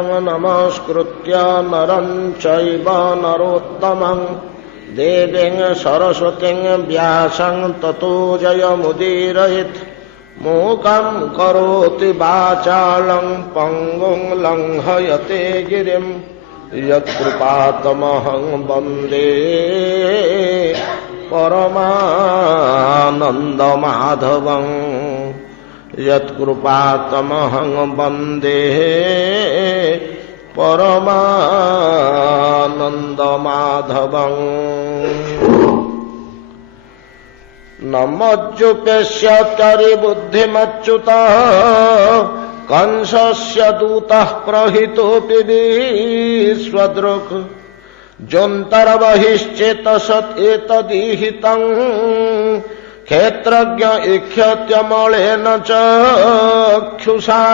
नमस्कृत्य नरं चैव नरोत्तमं देवीं सरस्वतीं व्यासं ततो जयमुदीरयेत्। मूकं करोति वाचालं पङ्गुं लङ्घयते गिरिं यत्कृपातमहं वन्दे परमानन्दमाधवं। यत्कृपातमहं वन्दे परमानन्दमाधवं। नमज्जुप्यस्य तरिबुद्धिमच्युतः कंसस्य दूतः प्रहितोऽपि विश्वदृक् जोऽन्तर्बहिश्चेतसत् एतदीहितं क्षेत्रज्ञ इक्ष्यत्यमलेन चक्षुषा।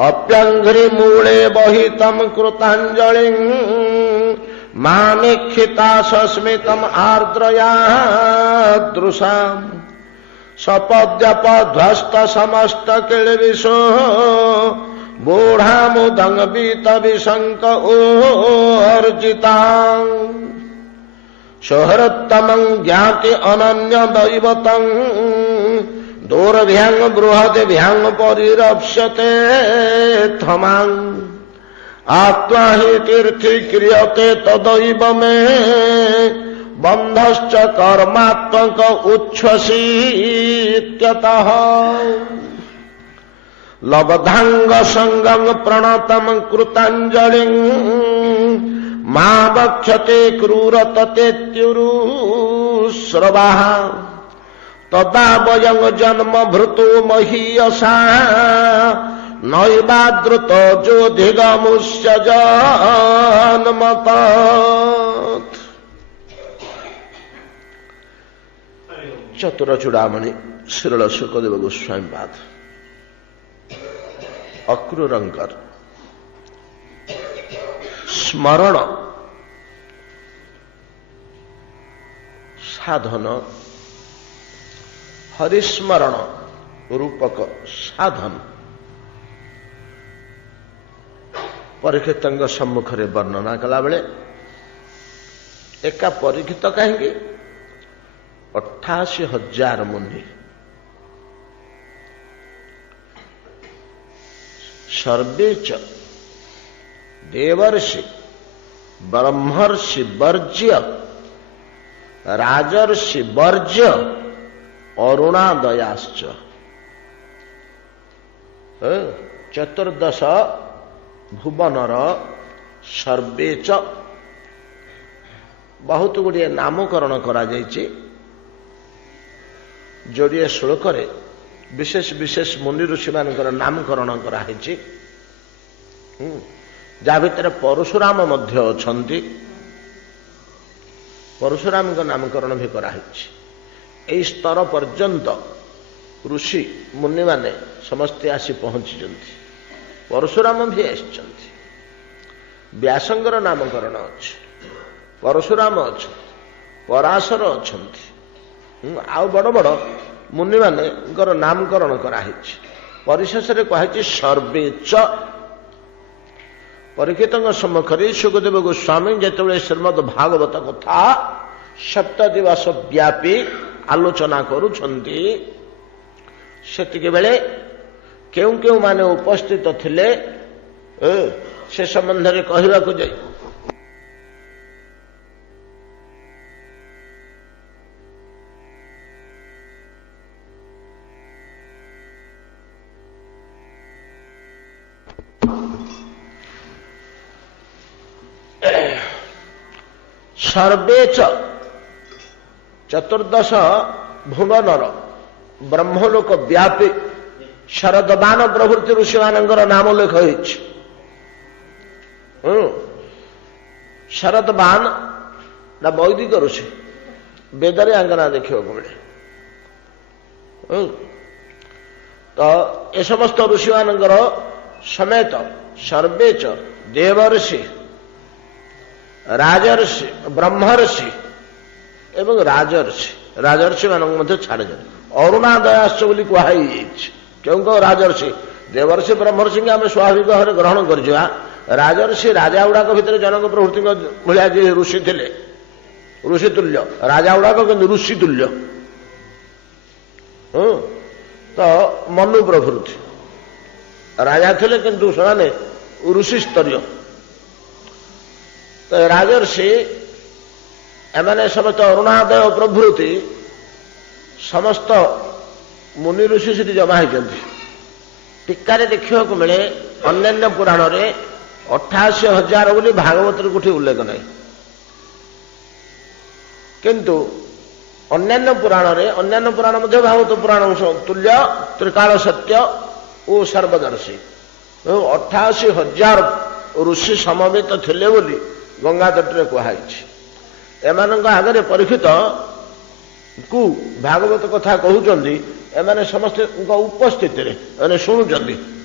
अप्यङ्घ्रिमूले बहितं कृताञ्जलिं मामीक्षिता सस्मितम् आर्द्रया दृशाम्। सपद्यपध्वस्त समस्त किल्बिषो बूढामुदङ्गीतविशङ्क ऊर्जिताम्। सुहृत्तमं ज्ञाति अनन्य दैवतं दूरभ्यां बृहद्भ्यां परिरप्स्यते थमां। आत्मा हि तीर्थी क्रियते तदैव मे बन्धश्च कर्मात्मक उच्छ्वसीत्यतः। लब्धांग संगं प्रणतं कृताञ्जलिं मा वक्ष्यते क्रूरततेत्युरुश्रवः। तदा वयं जन्म भृतो महीयसा नैवादृत जोधिगमुष्य जन्मतत्। चतुर चूड़ामणि श्रील शुकदेव गोस्वामी पाद। अक्रूरंकर स्मरण साधन हरिस्मरण रूपक साधन परीक्षित सम्मुख में वर्णना कला बेले एका परीक्षित कहीं 88,000 मुनि सर्वेच देवर्षि ब्रह्मर्षि वर्ज्य राजर्षि वर्ज्य अरुणादयाश्च 14 भुवनर सर्वेच बहुत गुड़िए नामकरण करा जायछि। जोड़िए श्लोक विशेष विशेष मुनि ऋषि मानकर नामकरण कराई। जा भितर परशुराम मध्य अछंती। परशुराम का नामकरण भी कराई। यही स्तर पर्यंत ऋषि मुनि माने समस्ते आसी पहुंची। परशुराम भी आसचंती। व्यासंगर नामकरण अच्छे। परशुराम अच्छा पराशर अच्छा आउ बड़ बड़ मुनि माने नामकरण कराई। परिशेष कही सर्वेच। परीक्षित सम्मुखें सुखदेव गोस्वामी जिते श्रीमद भागवत कथा 7 दिवस व्यापी आलोचना करुछंती सेतिके बेले केउ केउ माने उपस्थित थिले से संबंध में कहवा को जाई। सर्वेच 14 भुवनर ब्रह्मलोक व्यापी शरदबान प्रभृति ऋषि मानकर नाम उल्लेख होइछि। शरदबान ना वैदिक ऋषि वेदरे आंगना देखा मिले। तो ए समस्त ऋषि मानकर समेत सर्वेच देवर्षि राजर्षि ब्रह्मर्षि एवं राजर्षि राजर्षि मान छाड़ जाए। अरुणादयाश्च बोली कहुई क्यों राजर्षि देवर्षि ब्रह्मर्षि आम स्वाभाविक भाव ग्रहण कर राजर्षि राजा गुड़ाक भितर जनक प्रभृति भाया जी ऋषि थे ऋषि तुल्य राजा गुड़ाक कि ऋषि तुल्य तो मनु प्रभृति राजा थे किंतु से ऋषि स्तरीय तो राजर्षि एमाने समस्त अरुणादय प्रभृति समस्त मुनि ऋषि से जमा होती टीकार देखा मिले अन्य पुराण में 88,000 बोली भागवत कोठी उल्लेख नहीं किंतु अन्य पुराण मध्य भागवत पुराण तुल्य त्रिकाल सत्य और सर्वदर्शी 88,000 ऋषि समवेत थिले बोली गंगा तटरे कहुई एमान आगे परीक्षित को भागवत कथा कहते एमाने समस्त उपस्थित मैंने शुणुंट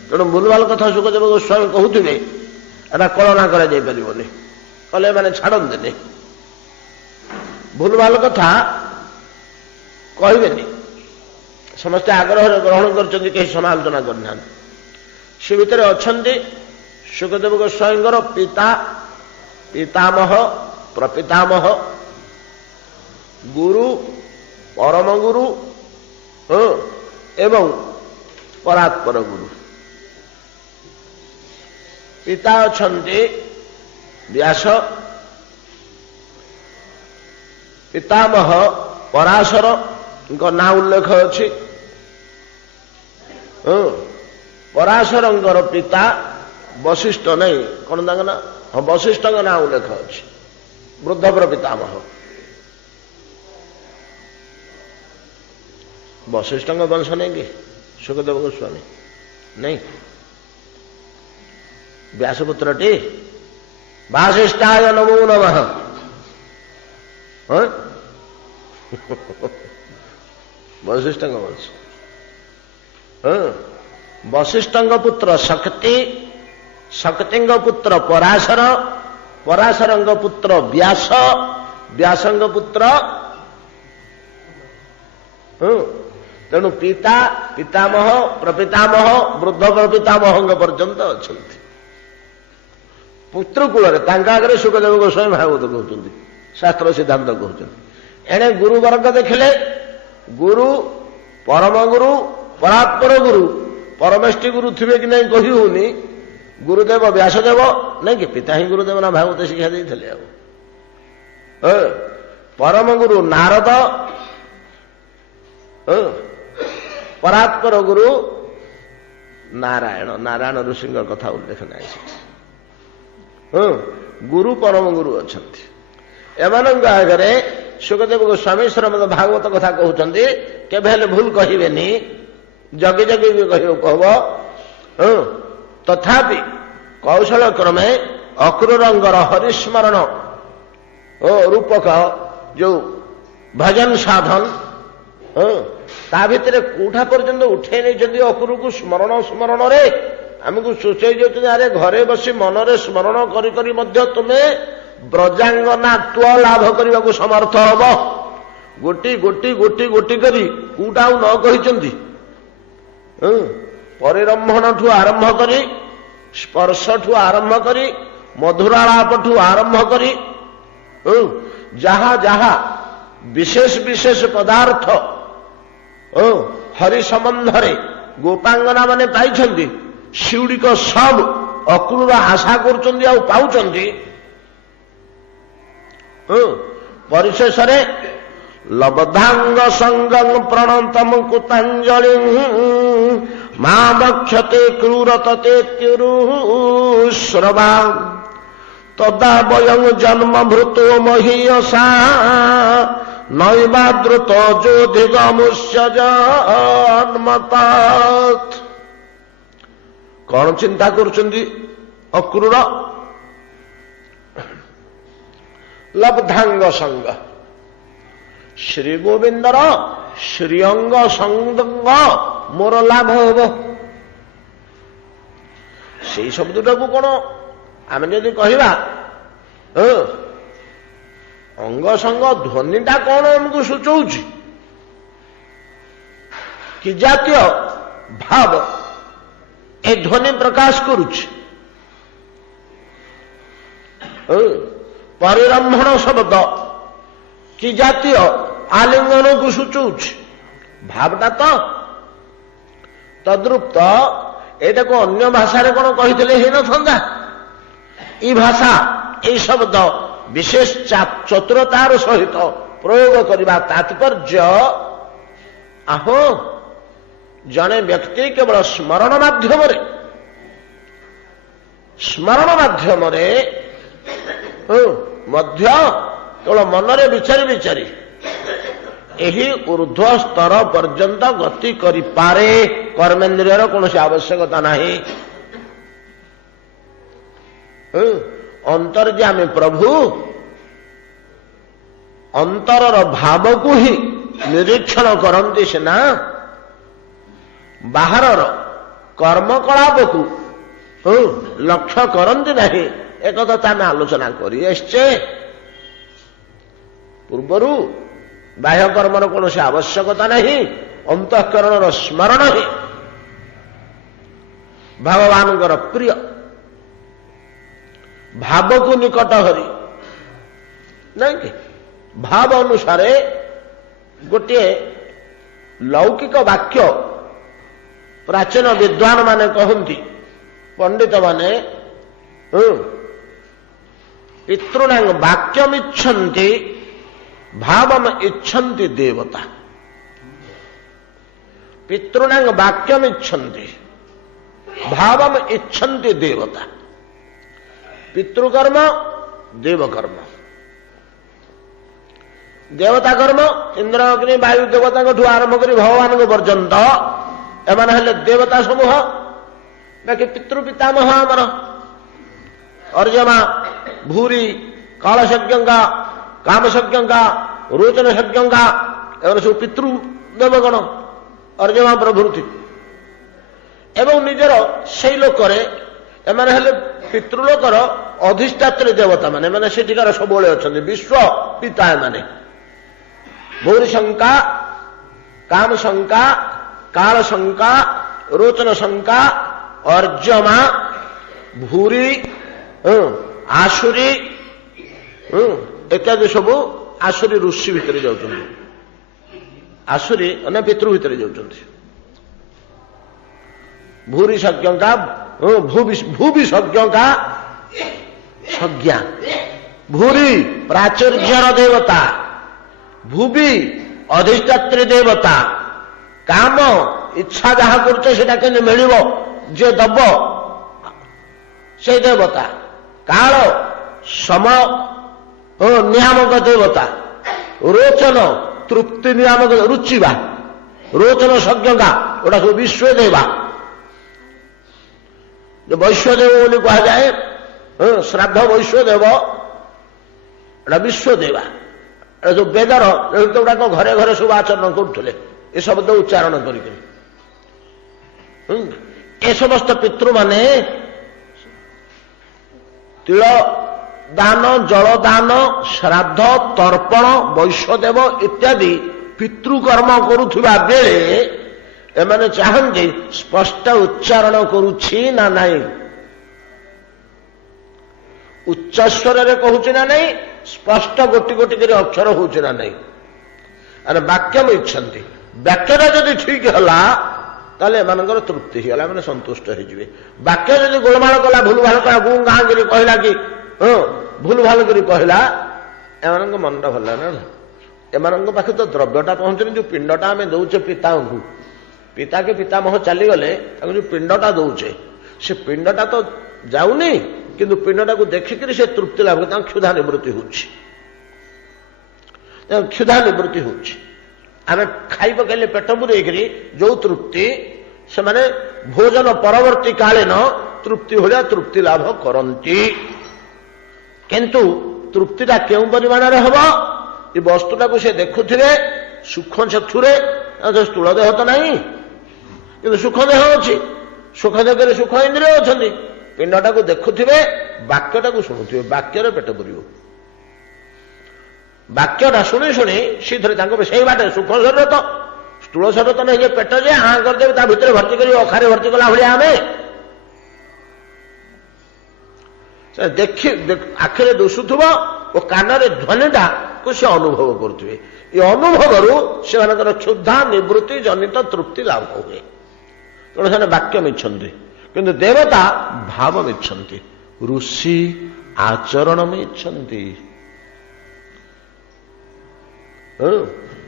तेणु भूलभाल कथा सुखदेव गोस्वामी कहते एटा कलना करें कले मैंने छाड़ते भूलभाल कथा कहबेनि समस्ते आग्रह ग्रहण कर समालोचना करना से भितर अच्छा सुखदेव गोस्वामी पिता पितामह प्रपितामह गुरु परम गुरु एवं परात्पर गुरु पिता अछन्ति व्यास पितामह पराशर ना उल्लेख अच्छी पराशर पिता वशिष्ठ नहीं कौन ना हाँ वशिष्ठ ना उल्लेख अच्छी वृद्धवर पितामह वशिष्ठ वंश नहीं कि सुखदेव गोस्वामी नहीं व्यासपुत्र टी वासिष्ठाय नमो नमः वशिष्ठ वंश वशिष्ठ पुत्र शक्ति शक्ति पुत्र पराशर पराशर पुत्र व्यास व्यास पुत्र तेणु पिता पितामह प्रपितामह वृद्ध प्रपितामह पर्यंत अच्छा पुत्र कूल आगे सुखदेव गोस्वामी भागवत कहते शास्त्र सिद्धांत कहते एणे गुरु वर्ग देखिले गुरु परम गुरु परात्पर गुरु परमेष्टि गुरु थे कि नहीं कही होनी गुरुदेव व्यासदेव नहीं कि पिता ही गुरुदेव ना भागवत शिक्षा देते परम गुरु नारद परात्पर गुरु नारायण नारायण ऋषि कथा उल्लेख नहीं गुरु परम गुरु अच्छा एमान आगे सुखदेव गोस्वामी श्रीमद भागवत कथा कहते केबे भूल कहबेनि जगी जगी भी कहब तथापि कौशल क्रमे अक्रूरंगर हरिस्मरण रूपक जो भजन साधन ता भितर कौटा पर्यंत उठे नहीं अक्रूर को स्मरण स्मरण रे आमको सोचे अरे घरे बसी मनरे स्मरण करी करी मध्य तुम्हें ब्रजांगनात्व लाभ करने को समर्थ हम गोटी गोटी गोटी गोटी करी कौटा न कही परिरंभण ठू आरंभ करी स्पर्श ठू आरंभ करी मधुरालाप ठू आरंभ करी जहा जहा विशेष विशेष पदार्थ हरि संबंधरे गोपांगना माने पाई शिवड़िक सब अक्रूर आशा कर परिशेष लब्धांग संगं प्रणतम कुतांजलि मां वक्षते क्रूरतते तिरुश्रवा तदा वयं जन्म भृतो महीयसा नैवाद्रुत जोधिगमुष्य जन्मतात् कौन चिंता करुचंदी अक्रूर लब्धांग संग श्री गोविंदर श्रीअंग संग मोर लाभ हम से शब्दटा को कौन आम जदि कहवा अंग संग ध्वनिटा कौन आमको सूचौच कि जातीय भाव ଏ ଧ୍ୱନି ପ୍ରକାଶ କରୁଛି, ପରିରମ୍ଭଣ ଶବ୍ଦ କି ଜାତୀୟ ଆଲିଙ୍ଗନକୁ ସୂଚଉଛି, ଭାବଟା ତ ତଦ୍ରୁପ୍ତ। ଏଇଟାକୁ ଅନ୍ୟ ଭାଷାରେ କଣ କହିଥିଲେ ହେଇନଥାନ୍ତା? ଏଇ ଭାଷା, ଏଇ ଶବ୍ଦ ବିଶେଷ ଚତୁରତାର ସହିତ ପ୍ରୟୋଗ କରିବା ତାତ୍ପର୍ଯ୍ୟ, ଆହୋ ଜଣେ ବ୍ୟକ୍ତି କେବଳ ସ୍ମରଣ ମାଧ୍ୟମରେ ମଧ୍ୟ କେବଳ ମନରେ ବିଚାରି ବିଚାରି ଏହି ଉର୍ଦ୍ଧ୍ୱ ସ୍ତର ପର୍ଯ୍ୟନ୍ତ ଗତି କରିପାରେ। କର୍ମେନ୍ଦ୍ରିୟର କୌଣସି ଆବଶ୍ୟକତା ନାହିଁ। ଅନ୍ତର୍ଯ୍ୟାମୀ ପ୍ରଭୁ ଅନ୍ତରର ଭାବକୁ ହିଁ ନିରୀକ୍ଷଣ କରନ୍ତି ସିନା, ବାହାରର କର୍ମକଳାପକୁ ଲକ୍ଷ୍ୟ କରନ୍ତି ନାହିଁ। ଏକଥା ଆମେ ଆଲୋଚନା କରି ଆସିଛେ ପୂର୍ବରୁ। ବାହ୍ୟ କର୍ମର କୌଣସି ଆବଶ୍ୟକତା ନାହିଁ, ଅନ୍ତଃକରଣର ସ୍ମରଣ ହିଁ ଭଗବାନଙ୍କର ପ୍ରିୟ। ଭାବକୁ ନିକଟ ହରି, ନାଇଁ କି? ଭାବ ଅନୁସାରେ ଗୋଟିଏ ଲୌକିକ ବାକ୍ୟ ପ୍ରାଚୀନ ବିଦ୍ୱାନ ମାନେ କହନ୍ତି, ପଣ୍ଡିତ ମାନେ, ପିତୃଣାଂ ବାକ୍ୟମିଚ୍ଛନ୍ତି ଭାବମ ଇଚ୍ଛନ୍ତି ଦେବତା। ପିତୃଣାଂ ବାକ୍ୟମିଚ୍ଛନ୍ତି ଭାବମ ଇଚ୍ଛନ୍ତି ଦେବତା। ପିତୃକର୍ମ, ଦେବକର୍ମ। ଦେବତା କର୍ମ ଇନ୍ଦ୍ର ଅଗ୍ନି ବାୟୁ ଦେବତାଙ୍କଠୁ ଆରମ୍ଭ କରି ଭଗବାନଙ୍କ ପର୍ଯ୍ୟନ୍ତ ଏମାନେ ହେଲେ ଦେବତା ସମୂହ। ବାକି ପିତୃ ପିତାମହ ଆମର ଅର୍ଜମା, ଭୂରି, କାଳସଜ୍ଞଙ୍କା, କାମସଜ୍ଞଙ୍କା, ରୋଚନ ସଜ୍ଞଙ୍କା, ଏମାନେ ସବୁ ପିତୃ ଦେବଗଣ, ଅର୍ଜମା ପ୍ରଭୃତି। ଏବଂ ନିଜର ସେଇ ଲୋକରେ ଏମାନେ ହେଲେ ପିତୃଲୋକର ଅଧିଷ୍ଠାତ୍ରୀ ଦେବତା ମାନେ, ମାନେ ସେଠିକାର ସବୁବେଳେ ଅଛନ୍ତି, ବିଶ୍ୱ ପିତା ଏମାନେ। ଭୂରି ଶଙ୍କା, କାମ ଶଙ୍କା, କାଳ ଶଙ୍କା, ରୋଚନ ଶଙ୍କା, ଅର୍ଜମା, ଭୂରି, ଆସୁରୀ ଇତ୍ୟାଦି ସବୁ ଆସୁରୀ ଋଷି ଭିତରେ ଯାଉଛନ୍ତି। ଆସୁରୀ ଅନ୍ୟ ପିତୃ ଭିତରେ ଯାଉଛନ୍ତି। ଭୂରି ସଜ୍ଞଙ୍କା, ଭୂବି ସଜ୍ଞଙ୍କା, ସଜ୍ଞା। ଭୂରି ପ୍ରାଚୁର୍ଯ୍ୟର ଦେବତା, ଭୂବି ଅଧିଷ୍ଠାତ୍ରୀ ଦେବତା। କାମ, ଇଚ୍ଛା ଯାହା କରୁଛ ସେଟା କେମିତି ମିଳିବ, ଯିଏ ଦବ ସେଇ ଦେବତା। କାଳ, ସମୟ ନିୟାମକ ଦେବତା। ରୋଚନ, ତୃପ୍ତି ନିୟାମକ, ରୁଚିବା। ରୋଚନ ସଜ୍ଞଙ୍କା, ওটা ସବୁ ବିଶ୍ୱଦେବା। ବୈଶ୍ୱଦେବ ବୋଲି କୁହାଯାଏ, ଶ୍ରାଦ୍ଧ ବୈଶ୍ୱଦେବ, ଏଟା ବିଶ୍ୱଦେବା। ଏଟା ଯୋଉ ବେଦର ଗୁଡାକ ଘରେ ଘରେ ସବୁ ଆଚରଣ କରୁଥିଲେ ଏ ଶବ୍ଦ ଉଚ୍ଚାରଣ କରିକିରି। ଏ ସମସ୍ତ ପିତୃମାନେ ତିଳ ଦାନ, ଜଳଦାନ, ଶ୍ରାଦ୍ଧ, ତର୍ପଣ, ବୈଶ୍ୱଦେବ ଇତ୍ୟାଦି ପିତୃକର୍ମ କରୁଥିବା ବେଳେ ଏମାନେ ଚାହାନ୍ତି ସ୍ପଷ୍ଟ ଉଚ୍ଚାରଣ କରୁଛି ନା ନାହିଁ, ଉଚ୍ଚସ୍ୱରରେ କହୁଛି ନା ନାହିଁ, ସ୍ପଷ୍ଟ ଗୋଟି ଗୋଟି କରି ଅକ୍ଷର ହଉଛି ନା ନାହିଁ। ଆରେ ବାକ୍ୟମ ଇଚ୍ଛନ୍ତି, ବାକ୍ୟଟା ଯଦି ଠିକ ହେଲା ତାହେଲେ ଏମାନଙ୍କର ତୃପ୍ତି ହେଇଗଲା, ମାନେ ସନ୍ତୁଷ୍ଟ ହେଇଯିବେ। ବାକ୍ୟ ଯଦି ଗୋଳମାଳ କଲା, ଭୁଲ ଭାଲ କଲା, ଗୁଁ ଗାଁ କରି କହିଲା କି ଭୁଲ ଭଲ କରି କହିଲା, ଏମାନଙ୍କ ମନଟା ଭଲ ନା। ଏମାନଙ୍କ ପାଖେ ତ ଦ୍ରବ୍ୟଟା ପହଞ୍ଚୁନି। ଯୋଉ ପିଣ୍ଡଟା ଆମେ ଦଉଛେ ପିତାଙ୍କୁ, ପିତା କି ପିତାମହ ଚାଲିଗଲେ ତାକୁ ଯୋଉ ପିଣ୍ଡଟା ଦଉଛେ, ସେ ପିଣ୍ଡଟା ତ ଯାଉନି, କିନ୍ତୁ ପିଣ୍ଡଟାକୁ ଦେଖିକିରି ସେ ତୃପ୍ତି ଲାଭ କରି ତାଙ୍କ କ୍ଷୁଧା ନିବୃତ୍ତି ହଉଛି। କ୍ଷୁଧା ନିବୃତ୍ତି ହଉଛି। ଆମେ ଖାଇ ପକେଇଲେ ପେଟ ପୁରେଇକିରି ଯୋଉ ତୃପ୍ତି, ସେମାନେ ଭୋଜନ ପରବର୍ତ୍ତୀ କାଳୀନ ତୃପ୍ତି ଭଳିଆ ତୃପ୍ତି ଲାଭ କରନ୍ତି। କିନ୍ତୁ ତୃପ୍ତିଟା କେଉଁ ପରିମାଣରେ ହବ? ଏ ବସ୍ତୁଟାକୁ ସେ ଦେଖୁଥିବେ ସୁଖ ଚକ୍ଷୁରେ, ସ୍ଥୂଳ ଦେହ ତ ନାହିଁ କିନ୍ତୁ ସୁଖ ଦେହ ଅଛି, ସୁଖ ଦେହରେ ସୁଖ ଇନ୍ଦ୍ରିୟ ଅଛନ୍ତି। ପିଣ୍ଡଟାକୁ ଦେଖୁଥିବେ, ବାକ୍ୟଟାକୁ ଶୁଣୁଥିବେ, ବାକ୍ୟରେ ପେଟ ପୁରିବ। ବାକ୍ୟଟା ଶୁଣି ଶୁଣି ସିଧରେ ତାଙ୍କ ସେଇ ବାଟେ ସୁଖ ଶରୀର ତ, ସ୍ଥୂଳ ଶରୀର ତ ନାହିଁ, ଯେ ପେଟ ଯେ ଆଁ କରିଦେବେ ତା ଭିତରେ ଭର୍ତ୍ତି କରି ଅଖାରେ ଭର୍ତ୍ତି କଲା ଭଳିଆ ଆମେ ଦେଖି ଆଖିରେ ଦିଶୁଥିବ ଓ କାନରେ ଧ୍ୱନିଟା କୁ ସେ ଅନୁଭବ କରୁଥିବେ। ଏ ଅନୁଭବରୁ ସେମାନଙ୍କର କ୍ଷୁଧା ନିବୃତ୍ତି ଜନିତ ତୃପ୍ତି ଲାଭ ହୁଏ। ତେଣୁ ସେମାନେ ବାକ୍ୟ ମିଛନ୍ତି, କିନ୍ତୁ ଦେବତା ଭାବ ମିଛନ୍ତି, ଋଷି ଆଚରଣ ମିଛନ୍ତି।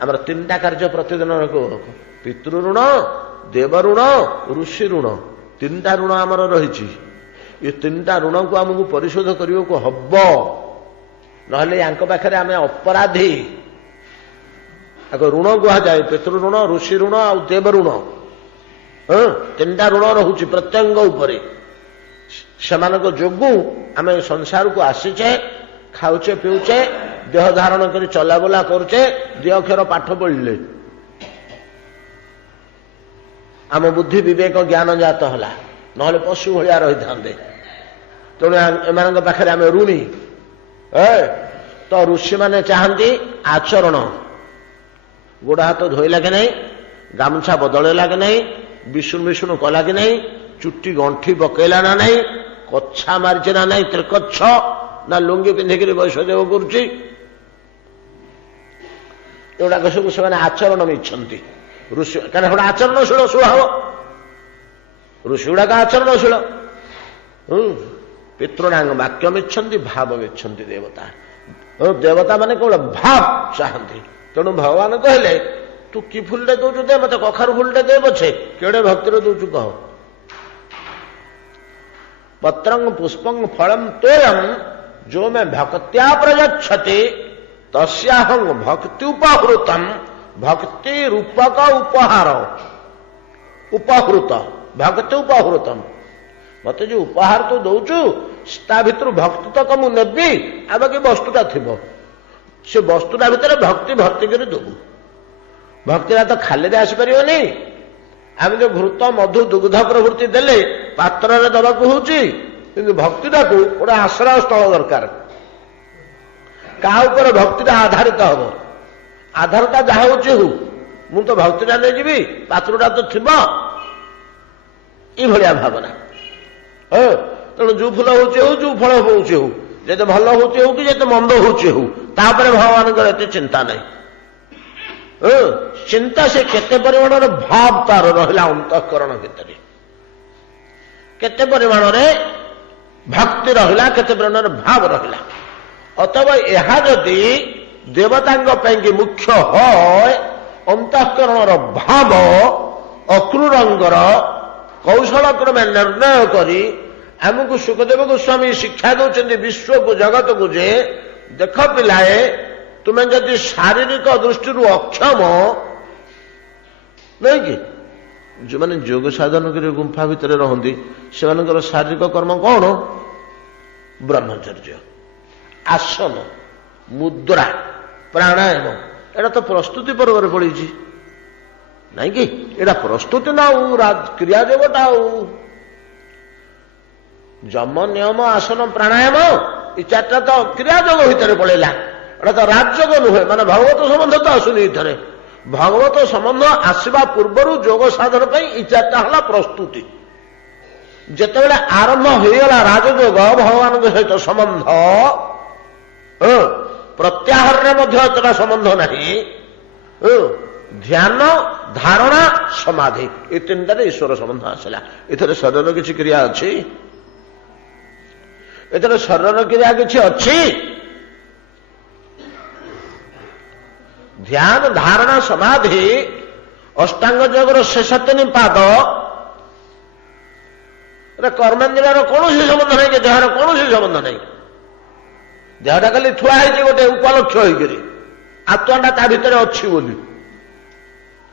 ଆମର ତିନିଟା କାର୍ଯ୍ୟ ପ୍ରତିଦିନ ପିତୃ ଋଣ, ଦେବ ଋଣ, ଋଷି ଋଣ, ତିନିଟା ଋଣ ଆମର ରହିଛି। ଏ ତିନିଟା ଋଣକୁ ଆମକୁ ପରିଶୋଧ କରିବାକୁ ହବ, ନହେଲେ ୟାଙ୍କ ପାଖରେ ଆମେ ଅପରାଧୀ। ଆଗ ଋଣ କୁହାଯାଏ, ପିତୃ ଋଣ, ଋଷି ଋଣ ଆଉ ଦେବ ଋଣ। ତିନିଟା ଋଣ ରହୁଛି ପ୍ରତ୍ୟଙ୍ଗ ଉପରେ। ସେମାନଙ୍କ ଯୋଗୁଁ ଆମେ ସଂସାରକୁ ଆସିଛେ, ଖାଉଛେ ପିଉଛେ, ଦେହ ଧାରଣ କରି ଚଲାବୁଲା କରୁଛେ, ଦି ଅକ୍ଷର ପାଠ ପଢିଲେ ଆମ ବୁଦ୍ଧି ବିବେକ ଜ୍ଞାନ ଜାତ ହେଲା, ନହେଲେ ପଶୁ ଭଳିଆ ରହିଥାନ୍ତେ। ତେଣୁ ଏମାନଙ୍କ ପାଖରେ ଆମେ ଋଣୀ। ତ ଋଷିମାନେ ଚାହାନ୍ତି ଆଚରଣ, ଗୋଡ଼ ହାତ ଧୋଇଲା କି ନାହିଁ, ଗାମୁଛା ବଦଳେଇଲା କି ନାହିଁ, ବିଷୁଣୁ ବିଷୁଣୁ କଲା କି ନାହିଁ, ଚୁଟି ଗଣ୍ଠି ପକେଇଲା ନା ନାହିଁ, କଛା ମାରିଛି ନା ନାହିଁ, ତ୍ରିକଚ୍ଛ ନା ଲୁଙ୍ଗି ପିନ୍ଧିକିରି ବୈଷଦେବ କରୁଛି, ଏଗୁଡାକ ସବୁ ସେମାନେ ଆଚରଣ ମିଛନ୍ତି। ଋଷି କାରଣ ଗୋଟେ ଆଚରଣଶୀଳ ସ୍ୱଭାବ, ଋଷି ଗୁଡାକ ଆଚରଣଶୀଳ। ପିତୃଣାଙ୍ଗ ବାକ୍ୟ ମିଛନ୍ତି, ଭାବ ମିଛନ୍ତି ଦେବତା। ଦେବତା ମାନେ କେବଳ ଭାବ ଚାହାନ୍ତି। ତେଣୁ ଭଗବାନ କହିଲେ ତୁ କି ଫୁଲଟେ ଦଉଛୁ ଦେ, ମତେ କଖାରୁ ଫୁଲଟେ ଦେ ପଛେ, କେଡେ ଭକ୍ତିରେ ଦଉଛୁ କହ। ପତ୍ରଂ ପୁଷ୍ପଂ ଫଳଂ ତୋୟଂ ଯୋ ମେ ଭକ୍ତ୍ୟା ପ୍ରଯଚ୍ଛତି ତସ୍ୟାହଂ ଭକ୍ତି ଉପହୃତಂ ଭକ୍ତି ରୂପକ ଉପହାର। ଉପହୃତ ଭକ୍ତି ଉପହୃତମ୍, ମତେ ଯୋଉ ଉପହାର ତୁ ଦଉଛୁ ତା ଭିତରୁ ଭକ୍ତି ତକ ମୁଁ ନେବି, ଆଉ ବାକି ବସ୍ତୁଟା ଥିବ, ସେ ବସ୍ତୁଟା ଭିତରେ ଭକ୍ତି ଭର୍ତ୍ତି କରି ଦେବୁ। ଭକ୍ତିଟା ତ ଖାଲିରେ ଆସିପାରିବନି। ଆମେ ଯୋଉ ଘୃତ ମଧୁ ଦୁଗ୍ଧ ପ୍ରଭୃତି ଦେଲେ ପାତ୍ରରେ ଦବାକୁ ହଉଛି, କିନ୍ତୁ ଭକ୍ତିଟାକୁ ଗୋଟେ ଆଶ୍ରୟ ସ୍ଥଳ ଦରକାର। କାହା ଉପରେ ଭକ୍ତିଟା ଆଧାରିତ ହବ? ଆଧାରଟା ଯାହା ହଉଛି ହଉ, ମୁଁ ତ ଭକ୍ତିଟା ନେଇଯିବି, ପାତ୍ରଟା ତ ଥିବ, ଏଇଭଳିଆ ଭାବନା। ତେଣୁ ଯୋଉ ଫୁଲ ହଉଛି ହଉ, ଯୋଉ ଫଳ ହଉଛି ହଉ, ଯେତେ ଭଲ ହଉଛି ହଉ କି ଯେତେ ମନ୍ଦ ହଉଛି ହଉ, ତାପରେ ଭଗବାନଙ୍କର ଏତେ ଚିନ୍ତା ନାହିଁ। ଚିନ୍ତା ସେ କେତେ ପରିମାଣର ଭାବ ତାର ରହିଲା ଅନ୍ତଃକରଣ ଭିତରେ, କେତେ ପରିମାଣରେ ଭକ୍ତି ରହିଲା, କେତେ ପରିମାଣରେ ଭାବ ରହିଲା। ଅଥବା ଏହା ଯଦି ଦେବତାଙ୍କ ପାଇଁକି ମୁଖ୍ୟ হয়, ଅନ୍ତଃକରଣର ଭାବ ଅକ୍ରୂରଙ୍କର କୌଶଳ କ୍ରମେ ନିର୍ଣ୍ଣୟ କରି ଆମକୁ ସୁଖଦେବ ଗୋସ୍ୱାମୀ ଶିକ୍ଷା ଦେଉଛନ୍ତି ବିଶ୍ୱକୁ, ଜଗତକୁ, ଯେ ଦେଖ ପିଲାଏ, ତୁମେ ଯଦି ଶାରୀରିକ ଦୃଷ୍ଟିରୁ ଅକ୍ଷମ, ନାଇଁ କି, ଯୋଉମାନେ ଯୋଗ ସାଧନ କରି ଗୁମ୍ଫା ଭିତରେ ରହନ୍ତି ସେମାନଙ୍କର ଶାରୀରିକ କର୍ମ କଣ? ବ୍ରହ୍ମଚର୍ଯ୍ୟ, ଆସନ, ମୁଦ୍ରା, ପ୍ରାଣାୟାମ, ଏଇଟା ତ ପ୍ରସ୍ତୁତି ପର୍ବରେ ପଡିଛି, ନାଇଁ କି? ଏଇଟା ପ୍ରସ୍ତୁତି ନା ଆଉ କ୍ରିୟା ଯୋଗଟା। ଆଉ ଯମ ନିୟମ ଆସନ ପ୍ରାଣାୟାମ ଏ ଚାରିଟା ତ କ୍ରିୟା ଯୋଗ ଭିତରେ ପଳେଇଲା। ଏଟା ତ ରାଜଯୋଗ ନୁହେଁ, ମାନେ ଭଗବତ ସମ୍ବନ୍ଧ ତ ଆସୁନି ଏଥିରେ। ଭଗବତ ସମ୍ବନ୍ଧ ଆସିବା ପୂର୍ବରୁ ଯୋଗ ସାଧନ ପାଇଁ ଏ ଚାରିଟା ହେଲା ପ୍ରସ୍ତୁତି। ଯେତେବେଳେ ଆରମ୍ଭ ହେଇଗଲା ରାଜଯୋଗ, ଭଗବାନଙ୍କ ସହିତ ସମ୍ବନ୍ଧ, ପ୍ରତ୍ୟାହାରରେ ମଧ୍ୟ ଏତେଟା ସମ୍ବନ୍ଧ ନାହିଁ। ଧ୍ୟାନ, ଧାରଣା, ସମାଧି, ଏ ତିନିଟାରେ ଈଶ୍ୱର ସମ୍ବନ୍ଧ ଆସିଲା। ଏଥିରେ ଶରୀରର କିଛି କ୍ରିୟା ଅଛି? ଏଥିରେ ଶରୀରର କ୍ରିୟା କିଛି ଅଛି? ଧ୍ୟାନ, ଧାରଣା, ସମାଧି ଅଷ୍ଟାଙ୍ଗ ଯୋଗର ଶେଷ ତିନି ପାଦ। କର୍ମେନ୍ଦ୍ରିୟର କୌଣସି ସମ୍ବନ୍ଧ ନାହିଁ, କି ଦେହର କୌଣସି ସମ୍ବନ୍ଧ ନାହିଁ। ଦେହଟା ଖାଲି ଥୁଆ ହେଇଛି ଗୋଟେ ଉପଲକ୍ଷ ହେଇକରି, ଆତ୍ମାଟା ତା ଭିତରେ ଅଛି ବୋଲି।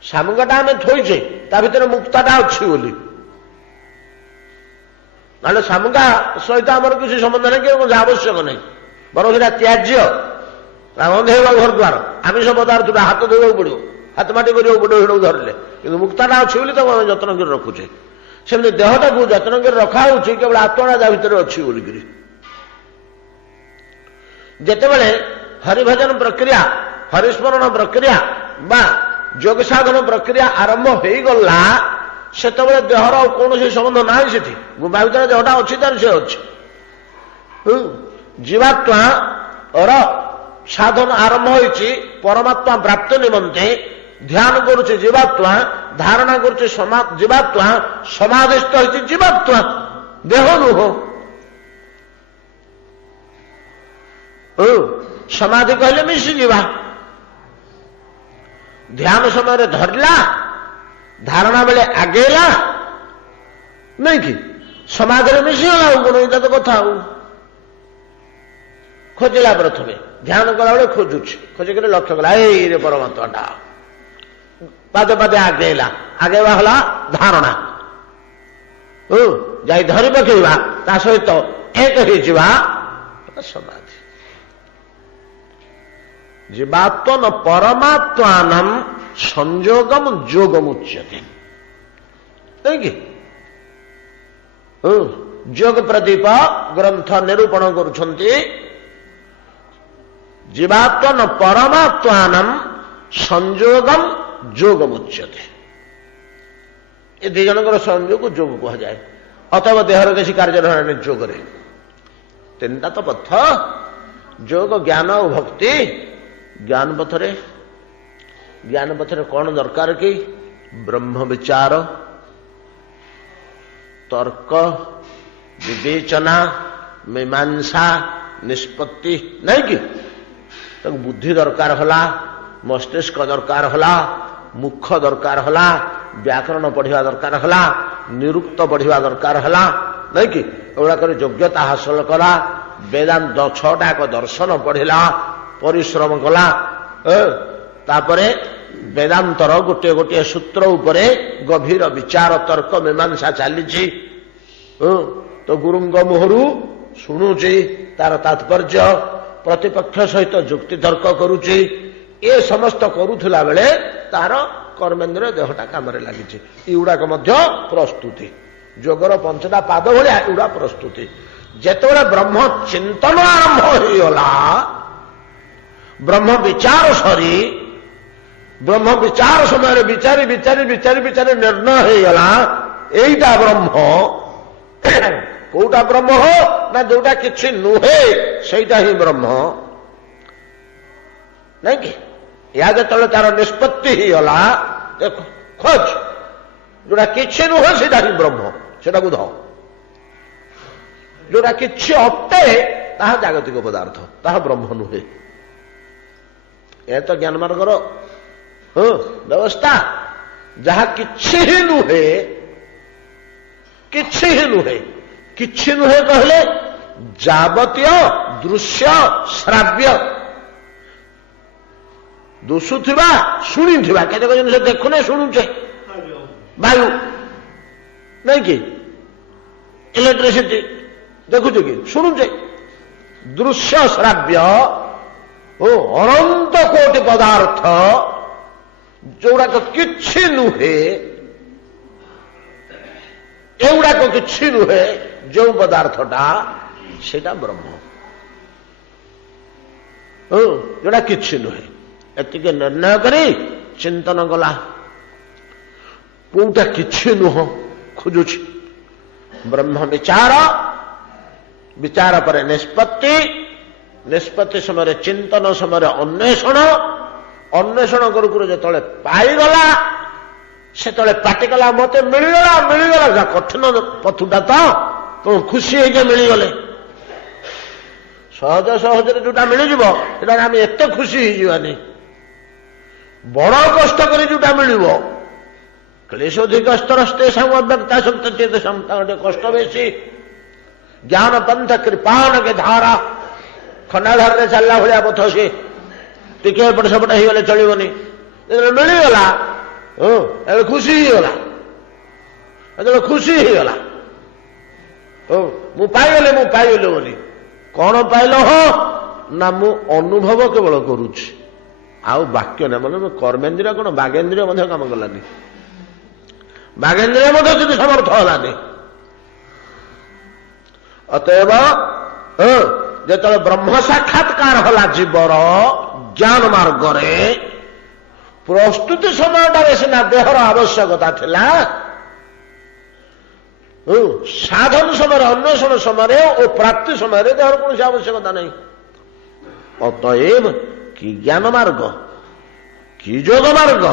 ଶାମୁକାଟା ଆମେ ଥୋଇଛେ, ତା ଭିତରେ ମୁକ୍ତାଟା ଅଛି ବୋଲି। ନହେଲେ ଶାମୁକା ସହିତ ଆମର କିଛି ସମ୍ବନ୍ଧ ନାହିଁ, କି ଆବଶ୍ୟକ ନାହିଁ। ବରଂ ସେଟା ତ୍ୟାଜ୍ୟ, ଗନ୍ଧେଇବା ଘର ଦ୍ୱାର, ଆମିଷ ପଦାର୍ଥଟା ହାତ ଧୋଇବାକୁ ପଡିବ, ହାତ ମାଟି କରିବାକୁ ପଡିବ ସେଟାକୁ ଧରିଲେ। କିନ୍ତୁ ମୁକ୍ତାଟା ଅଛି ବୋଲି ତାକୁ ଆମେ ଯତ୍ନ କରି ରଖୁଛେ। ସେମିତି ଦେହଟାକୁ ଯତ୍ନ କରି ରଖା ହଉଛି କେବଳ ଆତ୍ମାଟା ତା ଭିତରେ ଅଛି ବୋଲିକିରି। ଯେତେବେଳେ ହରିଭଜନ ପ୍ରକ୍ରିୟା, ହରିସ୍ମରଣ ପ୍ରକ୍ରିୟା ବା ଯୋଗ ସାଧନ ପ୍ରକ୍ରିୟା ଆରମ୍ଭ ହେଇଗଲା, ସେତେବେଳେ ଦେହର ଆଉ କୌଣସି ସମ୍ବନ୍ଧ ନାହିଁ ସେଠି। ଗୁମ୍ଫା ଭିତରେ ଦେହଟା ଅଛି, ତାର ସେ ଅଛି। जीवात्मा और साधन आरंभ होइछि परमात्मा प्राप्ति निमंते ध्यान करुचे जीवात्मा धारणा करुचे जीवात्मा समाधिस्थ होइछि जीवात्मा देह नुह समाधि कहले मिशि जीवा ध्यान समय धरला धारणा बेले आगेला नहीं कि समाधि मिशिगला गुण इटा तो कथा खोजला प्रथमे ध्यान कला बेले खोजुछि खोजिक लक्ष्य कला रे परमात्माटा पादे पादे आगेला आगेवा हला धारणा जाई धरी पकेवा ता सहित एक होइजिवा समाधि जीवात्मन परमात्मानम संयोगम जोगम उच्यते नहीं कि जोग प्रदीप ग्रंथ निरूपण करुछन्ति जीवात्मन परमात्मानम संयोगम जोगम उच्यते ये दी जनकर संयोग जोग कह जाए अथवा देहर किसी कार्य जोगरे तीनटा तो पथ जोग ज्ञान और भक्ति ज्ञान पथरे कौन दरकार कि ब्रह्म विचार तर्क विवेचना मीमांसा निष्पत्ति नहीं कि तो बुद्धि दरकार होला मस्तिष्क दरकार होला मुख दरकार होला व्याकरण पढ़िवा दरकार होला निरुक्त पढ़िवा दरकार होला नहीं कि एगुड़ा योग्यता हासिल कला वेदांत 6टा दर्शन पढ़िला परिश्रम कला तापरे वेदांतर गोटे गोटे सूत्र उपरे गभीर विचार तर्क मीमांसा चली तो गुरुंग मुहरु शुणुची तार तात्पर्य प्रतिपक्ष सहित जुक्ति तर्क करुची ए समस्त करुला बेले तार कर्मेन्द्र देहटा काम लगी युड़ाक प्रस्तुति जोगर 5टा पाद भाया युड़ा प्रस्तुति जेतबेले ब्रह्म चिंतन आरंभ होगला ब्रह्म विचार सरी ब्रह्म विचार समय विचारी विचारी विचारी विचारी निर्णय होगला एटा ब्रह्म कोटा ब्रह्म हो ना जोटा किछि नुहे सेटा ही ब्रह्म नहीं कि या जो तार निष्पत्ति ही गला देखो खोज जोटा किछि नुहे सेटा ही ब्रह्म सेटा बुध जोटा किछि अटे ताहा जागतिक पदार्थ ताहा ब्रह्म नुहे ए तो ज्ञान मार्गर व्यवस्था जहा किछि ही नुहे किछि ही नुहे किछि नुहे कहले जावतीय दृश्य श्राव्य दुषुथिबा शुणुथिबा केतेक जिनिस देखुने शुणुचे वायु नहीं कि इलेक्ट्रिसिटी देखुचे कि शुणुचे दृश्य श्राव्य अनंत कोटि पदार्थ जोड़ाक किछि नुहे एगुड़ाक किछि नुहे जो पदार्थटा सेटा ब्रह्म जोड़ा किछि नुहे एतिके निर्णय करी चिंतन कला कोटा किछि नुह खोजुछि ब्रह्म विचार विचार पर निष्पत्ति निष्पत्ति समय चिंतन समय अन्वेषण अन्वेषण करू करू जो पाईगला से पाटिकला मत मिलगला मिलगला कठिन पथुटा तो खुशी है मिलगले सहज सहज जोटा मिलଯିव सेटा आम एत खुशी होनी बड़ कष्ट कर जोटा मिल क्लेशोधिक स्तरस्ते अव्यक्ता सप्त चेत कष्ट बेसी ज्ञान पंथ कृपाण के धारा खंडाधार में चलला भाया पथ सी टिके एपट सेपट होगले चलनी मिलगला खुशी होगला खुशी होगला मु पाइगले बोली कौन पाइल हो ना मु अनुभव केवल करुछि आउ वाक्य ना मतलब कर्मेन्द्रिय कौन बागेन्द्रिय काम कलानी बागेन्द्रिय जो समर्थ हलानी अतएव जो ब्रह्म साक्षात्कार हला जीवर ज्ञान मार्गरे प्रस्तुति समय सीना देहर आवश्यकता थिला ସାଧନ ସମୟରେ ଅନ୍ୱେଷଣ ସମୟରେ ଓ ପ୍ରାପ୍ତି ସମୟରେ ଦେହର କୌଣସି ଆବଶ୍ୟକତା ନାହିଁ। ଅତଏବ କି ଜ୍ଞାନ ମାର୍ଗ, କି ଯୋଗ ମାର୍ଗ,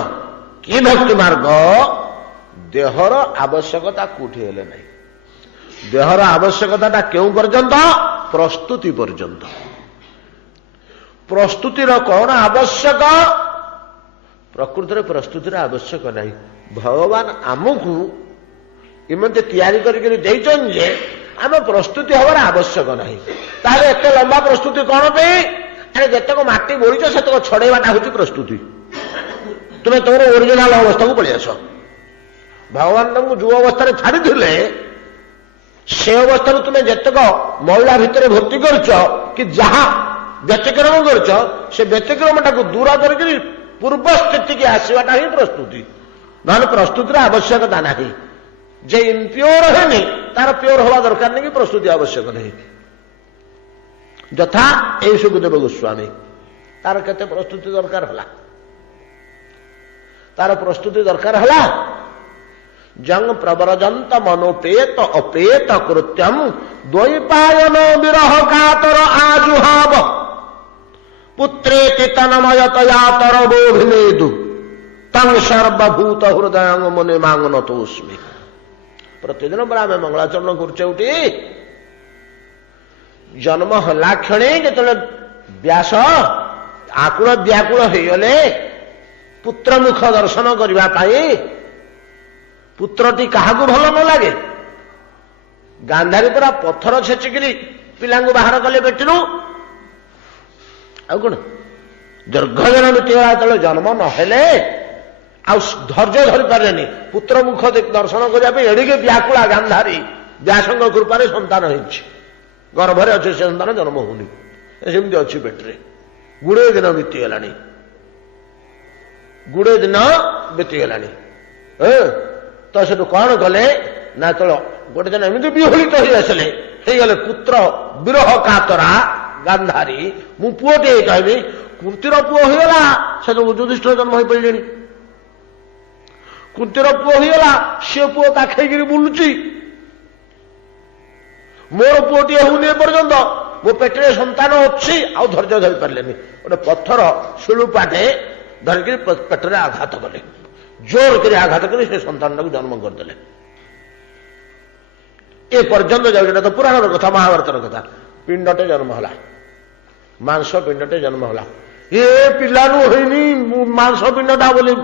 କି ଭକ୍ତି ମାର୍ଗ, ଦେହର ଆବଶ୍ୟକତା କୋଉଠି ହେଲେ ନାହିଁ। ଦେହର ଆବଶ୍ୟକତାଟା କେଉଁ ପର୍ଯ୍ୟନ୍ତ? ପ୍ରସ୍ତୁତି ପର୍ଯ୍ୟନ୍ତ। ପ୍ରସ୍ତୁତିର କଣ ଆବଶ୍ୟକ? ପ୍ରକୃତରେ ପ୍ରସ୍ତୁତିର ଆବଶ୍ୟକ ନାହିଁ। ଭଗବାନ ଆମକୁ ଏମିତି ତିଆରି କରିକି ଦେଇଛନ୍ତି ଯେ ଆମେ ପ୍ରସ୍ତୁତି ହେବାର ଆବଶ୍ୟକ ନାହିଁ। ତାହେଲେ ଏତେ ଲମ୍ବା ପ୍ରସ୍ତୁତି କଣ ପାଇଁ? ଆରେ ଯେତେକ ମାଟି ବୋଳିଛ ସେତକ ଛଡେଇବାଟା ହଉଛି ପ୍ରସ୍ତୁତି। ତୁମେ ତମର ଓରିଜିନାଲ ଅବସ୍ଥାକୁ ପଳେଇ ଆସ। ଭଗବାନ ତମକୁ ଯୁବ ଅବସ୍ଥାରେ ଛାଡ଼ିଥିଲେ ସେ ଅବସ୍ଥାରୁ ତୁମେ ଯେତେକ ମଇଳା ଭିତରେ ଭର୍ତ୍ତି କରିଛ କି ଯାହା ବ୍ୟତିକ୍ରମ କରିଛ ସେ ବ୍ୟତିକ୍ରମଟାକୁ ଦୂର କରିକି ପୂର୍ବ ସ୍ଥିତିକି ଆସିବାଟା ହିଁ ପ୍ରସ୍ତୁତି। ନହେଲେ ପ୍ରସ୍ତୁତିର ଆବଶ୍ୟକତା ନାହିଁ। ଯେ ଇମ୍ପିଓର ହେନି ତାର ପିଓର ହବା ଦରକାର ନାହିଁ, କି ପ୍ରସ୍ତୁତି ଆବଶ୍ୟକ ନାହିଁ। ଯଥା ଏଇ ସୁଖଦେବ ଗୋସ୍ୱାମୀ, ତାର କେତେ ପ୍ରସ୍ତୁତି ଦରକାର ହେଲା? ତାର ପ୍ରସ୍ତୁତି ଦରକାର ହେଲା ଜଙ୍ଗ ପ୍ରବରଜନ୍ତ ମନୋପେତ ଅପେତ କୃତ୍ୟମ ଦ୍ୱୈପାୟନ ବିରହ କାତର ଆଜୁହାବ ପୁତ୍ରେତି ତନମୟତୟାତର ବୋଭିନେଦୁ ତଂ ସର୍ବଭୂତ ହୃଦୟ ମନେ ମାଙ୍ଗନତୋସ୍ମି। ପ୍ରତିଦିନ ପରା ଆମେ ମଙ୍ଗଳାଚରଣ କରୁଛେ। ଉଠି ଜନ୍ମ ହେଲା କ୍ଷଣେ ଯେତେବେଳେ ବ୍ୟାସ ଆକୁଳ ବ୍ୟାକୁଳ ହେଇଗଲେ ପୁତ୍ର ମୁଖ ଦର୍ଶନ କରିବା ପାଇଁ, ପୁତ୍ରଟି କାହାକୁ ଭଲ ନ ଲାଗେ? ଗାନ୍ଧାରୀ ପରା ପଥର ଛେଚିକିରି ପିଲାଙ୍କୁ ବାହାର କଲେ ପେଟିରୁ। ଆଉ କଣ ଦୀର୍ଘ ଦିନ ବିତିଗଲା, ଯେତେବେଳେ ଜନ୍ମ ନହେଲେ ଆଉ ଧୈର୍ଯ୍ୟ ଧରି ପାରିଲେନି, ପୁତ୍ର ମୁଖ ଦର୍ଶନ କରିବା ପାଇଁ ଏଡ଼ିକେ ବ୍ୟାକୁଳା ଗାନ୍ଧାରୀ। ବ୍ୟାସଙ୍କ କୃପାରେ ସନ୍ତାନ ହେଇଛି, ଗର୍ଭରେ ଅଛି, ସେ ସନ୍ତାନ ଜନ୍ମ ହଉନି, ସେମିତି ଅଛି ପେଟରେ। ଗୁଡ଼େ ଦିନ ବିତିଗଲାଣି, ଗୁଡ଼େ ଦିନ ବିତିଗଲାଣି। ତ ସେଠୁ କଣ କଲେ ନା, ତଳ ଗୋଟେ ଦିନ ଏମିତି ବିହଳିତ ହେଇ ଆସିଲେ, ହେଇଗଲେ ପୁତ୍ର ବିରହ କାତରା ଗାନ୍ଧାରୀ। ମୁଁ ପୁଅଟିଏ କହିବି, କୁନ୍ତୀର ପୁଅ ହେଇଗଲା, ସେଠୁ ଯୁଧିଷ୍ଠିର ଜନ୍ମ ହୋଇପାରିଲେଣି। କୁନ୍ତୀର ପୁଅ ହେଇଗଲା, ସେ ପୁଅ କାଖେଇକିରି ବୁଲୁଛି। ମୋର ପୁଅଟିଏ ହଉନି ଏପର୍ଯ୍ୟନ୍ତ, ମୋ ପେଟରେ ସନ୍ତାନ ଅଛି, ଆଉ ଧୈର୍ଯ୍ୟ ଧରି ପାରିଲେନି। ଗୋଟେ ପଥର ଶିଳୁପାଟେ ଧରିକିରି ପେଟରେ ଆଘାତ କଲେ, ଜୋର କରି ଆଘାତ କରି ସେ ସନ୍ତାନଟାକୁ ଜନ୍ମ କରିଦେଲେ। ଏ ପର୍ଯ୍ୟନ୍ତ ଯାଉଛି, ଏଟା ତ ପୁରାଣର କଥା, ମହାଭାରତର କଥା। ପିଣ୍ଡଟେ ଜନ୍ମ ହେଲା, ମାଂସ ପିଣ୍ଡଟେ ଜନ୍ମ ହେଲା। ଏ ପିଲାରୁ ହେଇନି ମାଂସ ପିଣ୍ଡଟା ବୋଲି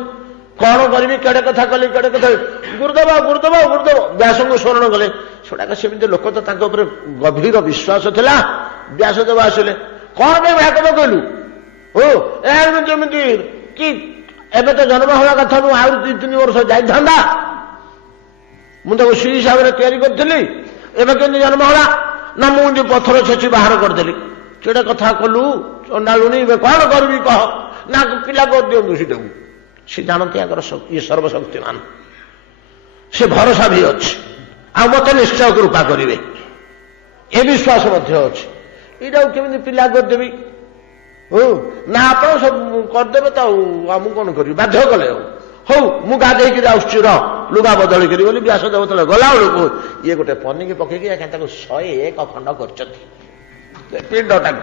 କଣ କରିବି, କେଡେ କଥା କଲି, କେଡେ କଥା। ଗୁରୁଦେବ ଗୁରୁଦେବ ଗୁରୁଦେବ ବ୍ୟାସଙ୍କୁ ସ୍ମରଣ କଲେ। ସେଗୁଡାକ ସେମିତି ଲୋକ ତ ତାଙ୍କ ଉପରେ ଗଭୀର ବିଶ୍ୱାସ ଥିଲା। ବ୍ୟାସଦେବ ଆସିଲେ, କଣ ପାଇଁ ଭାଗବତ କହିଲୁ? ଯେମିତି କି ଏବେ ତ ଜନ୍ମ ହେବା କଥା, ମୁଁ ଆହୁରି 2-3 ବର୍ଷ ଯାଇଥାନ୍ତା, ମୁଁ ତାକୁ ସେଇ ହିସାବରେ ତିଆରି କରିଥିଲି, ଏବେ କେମିତି ଜନ୍ମ ହେଲା? ନା ମୁଁ ଏମିତି ପଥର ଛେଚି ବାହାର କରିଦେଲି। କେଡେ କଥା କଲୁ ଚଣ୍ଡାଳୁଣି, ଏବେ କଣ କରିବି କହ? ନା ପିଲା କରିଦିଅନ୍ତୁ ସେଟାକୁ। ସେ ଜାଣନ୍ତି ଆଙ୍କର ଇଏ ସର୍ବଶକ୍ତିମାନ, ସେ ଭରସା ବି ଅଛି, ଆଉ ମତେ ନିଶ୍ଚୟ କୃପା କରିବେ, ଏ ବିଶ୍ୱାସ ମଧ୍ୟ ଅଛି। ଏଇଟାକୁ କେମିତି ପିଲା କରିଦେବି? ନା ଆପଣ ସବୁ କରିଦେବେ ତ, ଆଉ ମୁଁ କଣ କରିବି? ବାଧ୍ୟ କଲେ। ଆଉ ହଉ ମୁଁ ଗାଧେଇକିରି ଆସୁଛି, ର ଲୁଗା ବଦଳି କରି ବୋଲି ବ୍ୟାସଦେବ ତଳେ ଗଲା ବେଳକୁ ଇଏ ଗୋଟେ ପନିକି ପକେଇକି ତାକୁ 101 ଖଣ୍ଡ କରିଛନ୍ତି ପିଣ୍ଡଟାକୁ।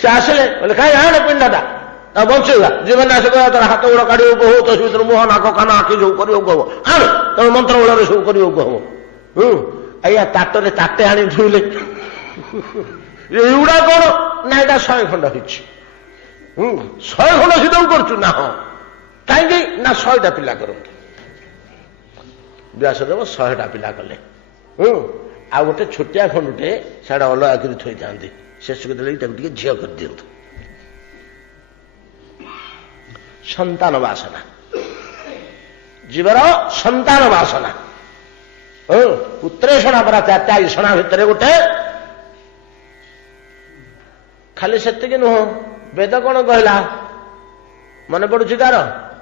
ସେ ଆସିଲେ, କହିଲେ କାହିଁ ଆଣେ ପିଣ୍ଡଟା, ତା ବଞ୍ଚେଇବା, ଜୀବନ ଆସ ତାର ହାତ ଗୋଡ କାଢିବାକୁ ହବ, ତ ଭିତରେ ମୁହଁ ନାକ କାନ ଆଖି ସବୁ କରିବାକୁ ହବ, ଆଣ ତମ ମନ୍ତ୍ର ବଳରେ ସବୁ କରିବାକୁ ହବ। ଆଜ୍ଞା ତାଟରେ ତାଟେ ଆଣି ଧୋଇଲେ। ଏଇଗୁଡା କଣ ନା, ଏଇଟା 100 ଖଣ୍ଡ ହେଇଛି। 100 ଖଣ୍ଡ ସିଦ୍ଧ କରୁଛୁ ନା? ହଁ। କାହିଁକି ନା 100ଟା ପିଲା କରନ୍ତୁ। ବ୍ୟାସଦେବ 100ଟା ପିଲା କଲେ। ଆଉ ଗୋଟେ ଛୋଟିଆ ଖଣ୍ଡୁଟେ ସେଟା ଅଲଗା କରି ଥୋଇଥାନ୍ତି, ଶେଷକୁ ଦେଲେ ତାକୁ ଟିକେ ଝିଅ କରିଦିଅନ୍ତୁ। ସନ୍ତାନ ବାସନା, ଜୀବର ସନ୍ତାନ ବାସନା। ପୁତ୍ରେଷଣା ପରା 4ଟା ଇଷଣା ଭିତରେ ଗୋଟେ। ଖାଲି ସେତିକି ନୁହଁ, ବେଦ କଣ କହିଲା ମନେ ପଡୁଛି ତାର?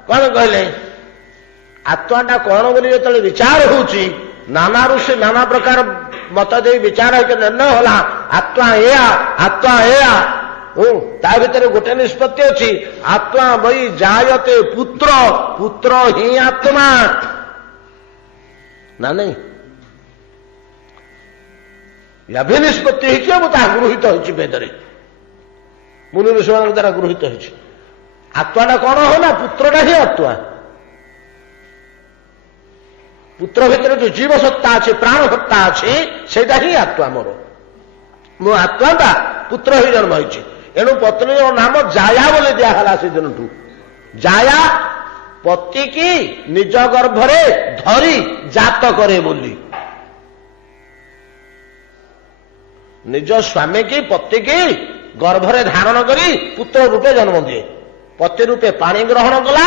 କଣ କହିଲେ? ଆତ୍ମାଟା କଣ ବୋଲି ଯେତେବେଳେ ବିଚାର ହଉଛି, ନାନା ଋଷି ନାନା ପ୍ରକାର ମତ ଦେଇ ବିଚାର ହେଇକି ନିର୍ଣ୍ଣୟ ହେଲା, ଆତ୍ମା ଏୟା, ଆତ୍ମା ଏୟା। ତା ଭିତରେ ଗୋଟେ ନିଷ୍ପତ୍ତି ଅଛି, ଆତ୍ମା ବଇ ଜାୟତେ ପୁତ୍ର, ପୁତ୍ର ହିଁ ଆତ୍ମା ନା ନାଇଁ? ବି ନିଷ୍ପତ୍ତି ହେଇଛି ଏବଂ ତାହା ଗୃହୀତ ହୋଇଛି ବେଦରେ, ମୁନି ଋଷିମାନଙ୍କ ଦ୍ୱାରା ଗୃହୀତ ହୋଇଛି। ଆତ୍ମାଟା କଣ ହଉ ନା, ପୁତ୍ରଟା ହିଁ ଆତ୍ମା। ପୁତ୍ର ଭିତରେ ଯୋଉ ଜୀବ ସତ୍ତା ଅଛି, ପ୍ରାଣ ସତ୍ତା ଅଛି, ସେଇଟା ହିଁ ଆତ୍ମା ମୋର। ମୋ ଆତ୍ମାଟା ପୁତ୍ର ହିଁ ଜନ୍ମ ହୋଇଛି। ଏଣୁ ପତ୍ନୀର ନାମ ଜାୟା ବୋଲି ଦିଆହେଲା ସେଦିନଠୁ। ଜାୟା ପତିକି ନିଜ ଗର୍ଭରେ ଧରି ଜାତ କରେ ବୋଲି। ନିଜ ସ୍ୱାମୀ କି ପତି କି ଗର୍ଭରେ ଧାରଣ କରି ପୁତ୍ର ରୂପେ ଜନ୍ମ ଦିଏ। ପତି ରୂପେ ପାଣି ଗ୍ରହଣ କଲା,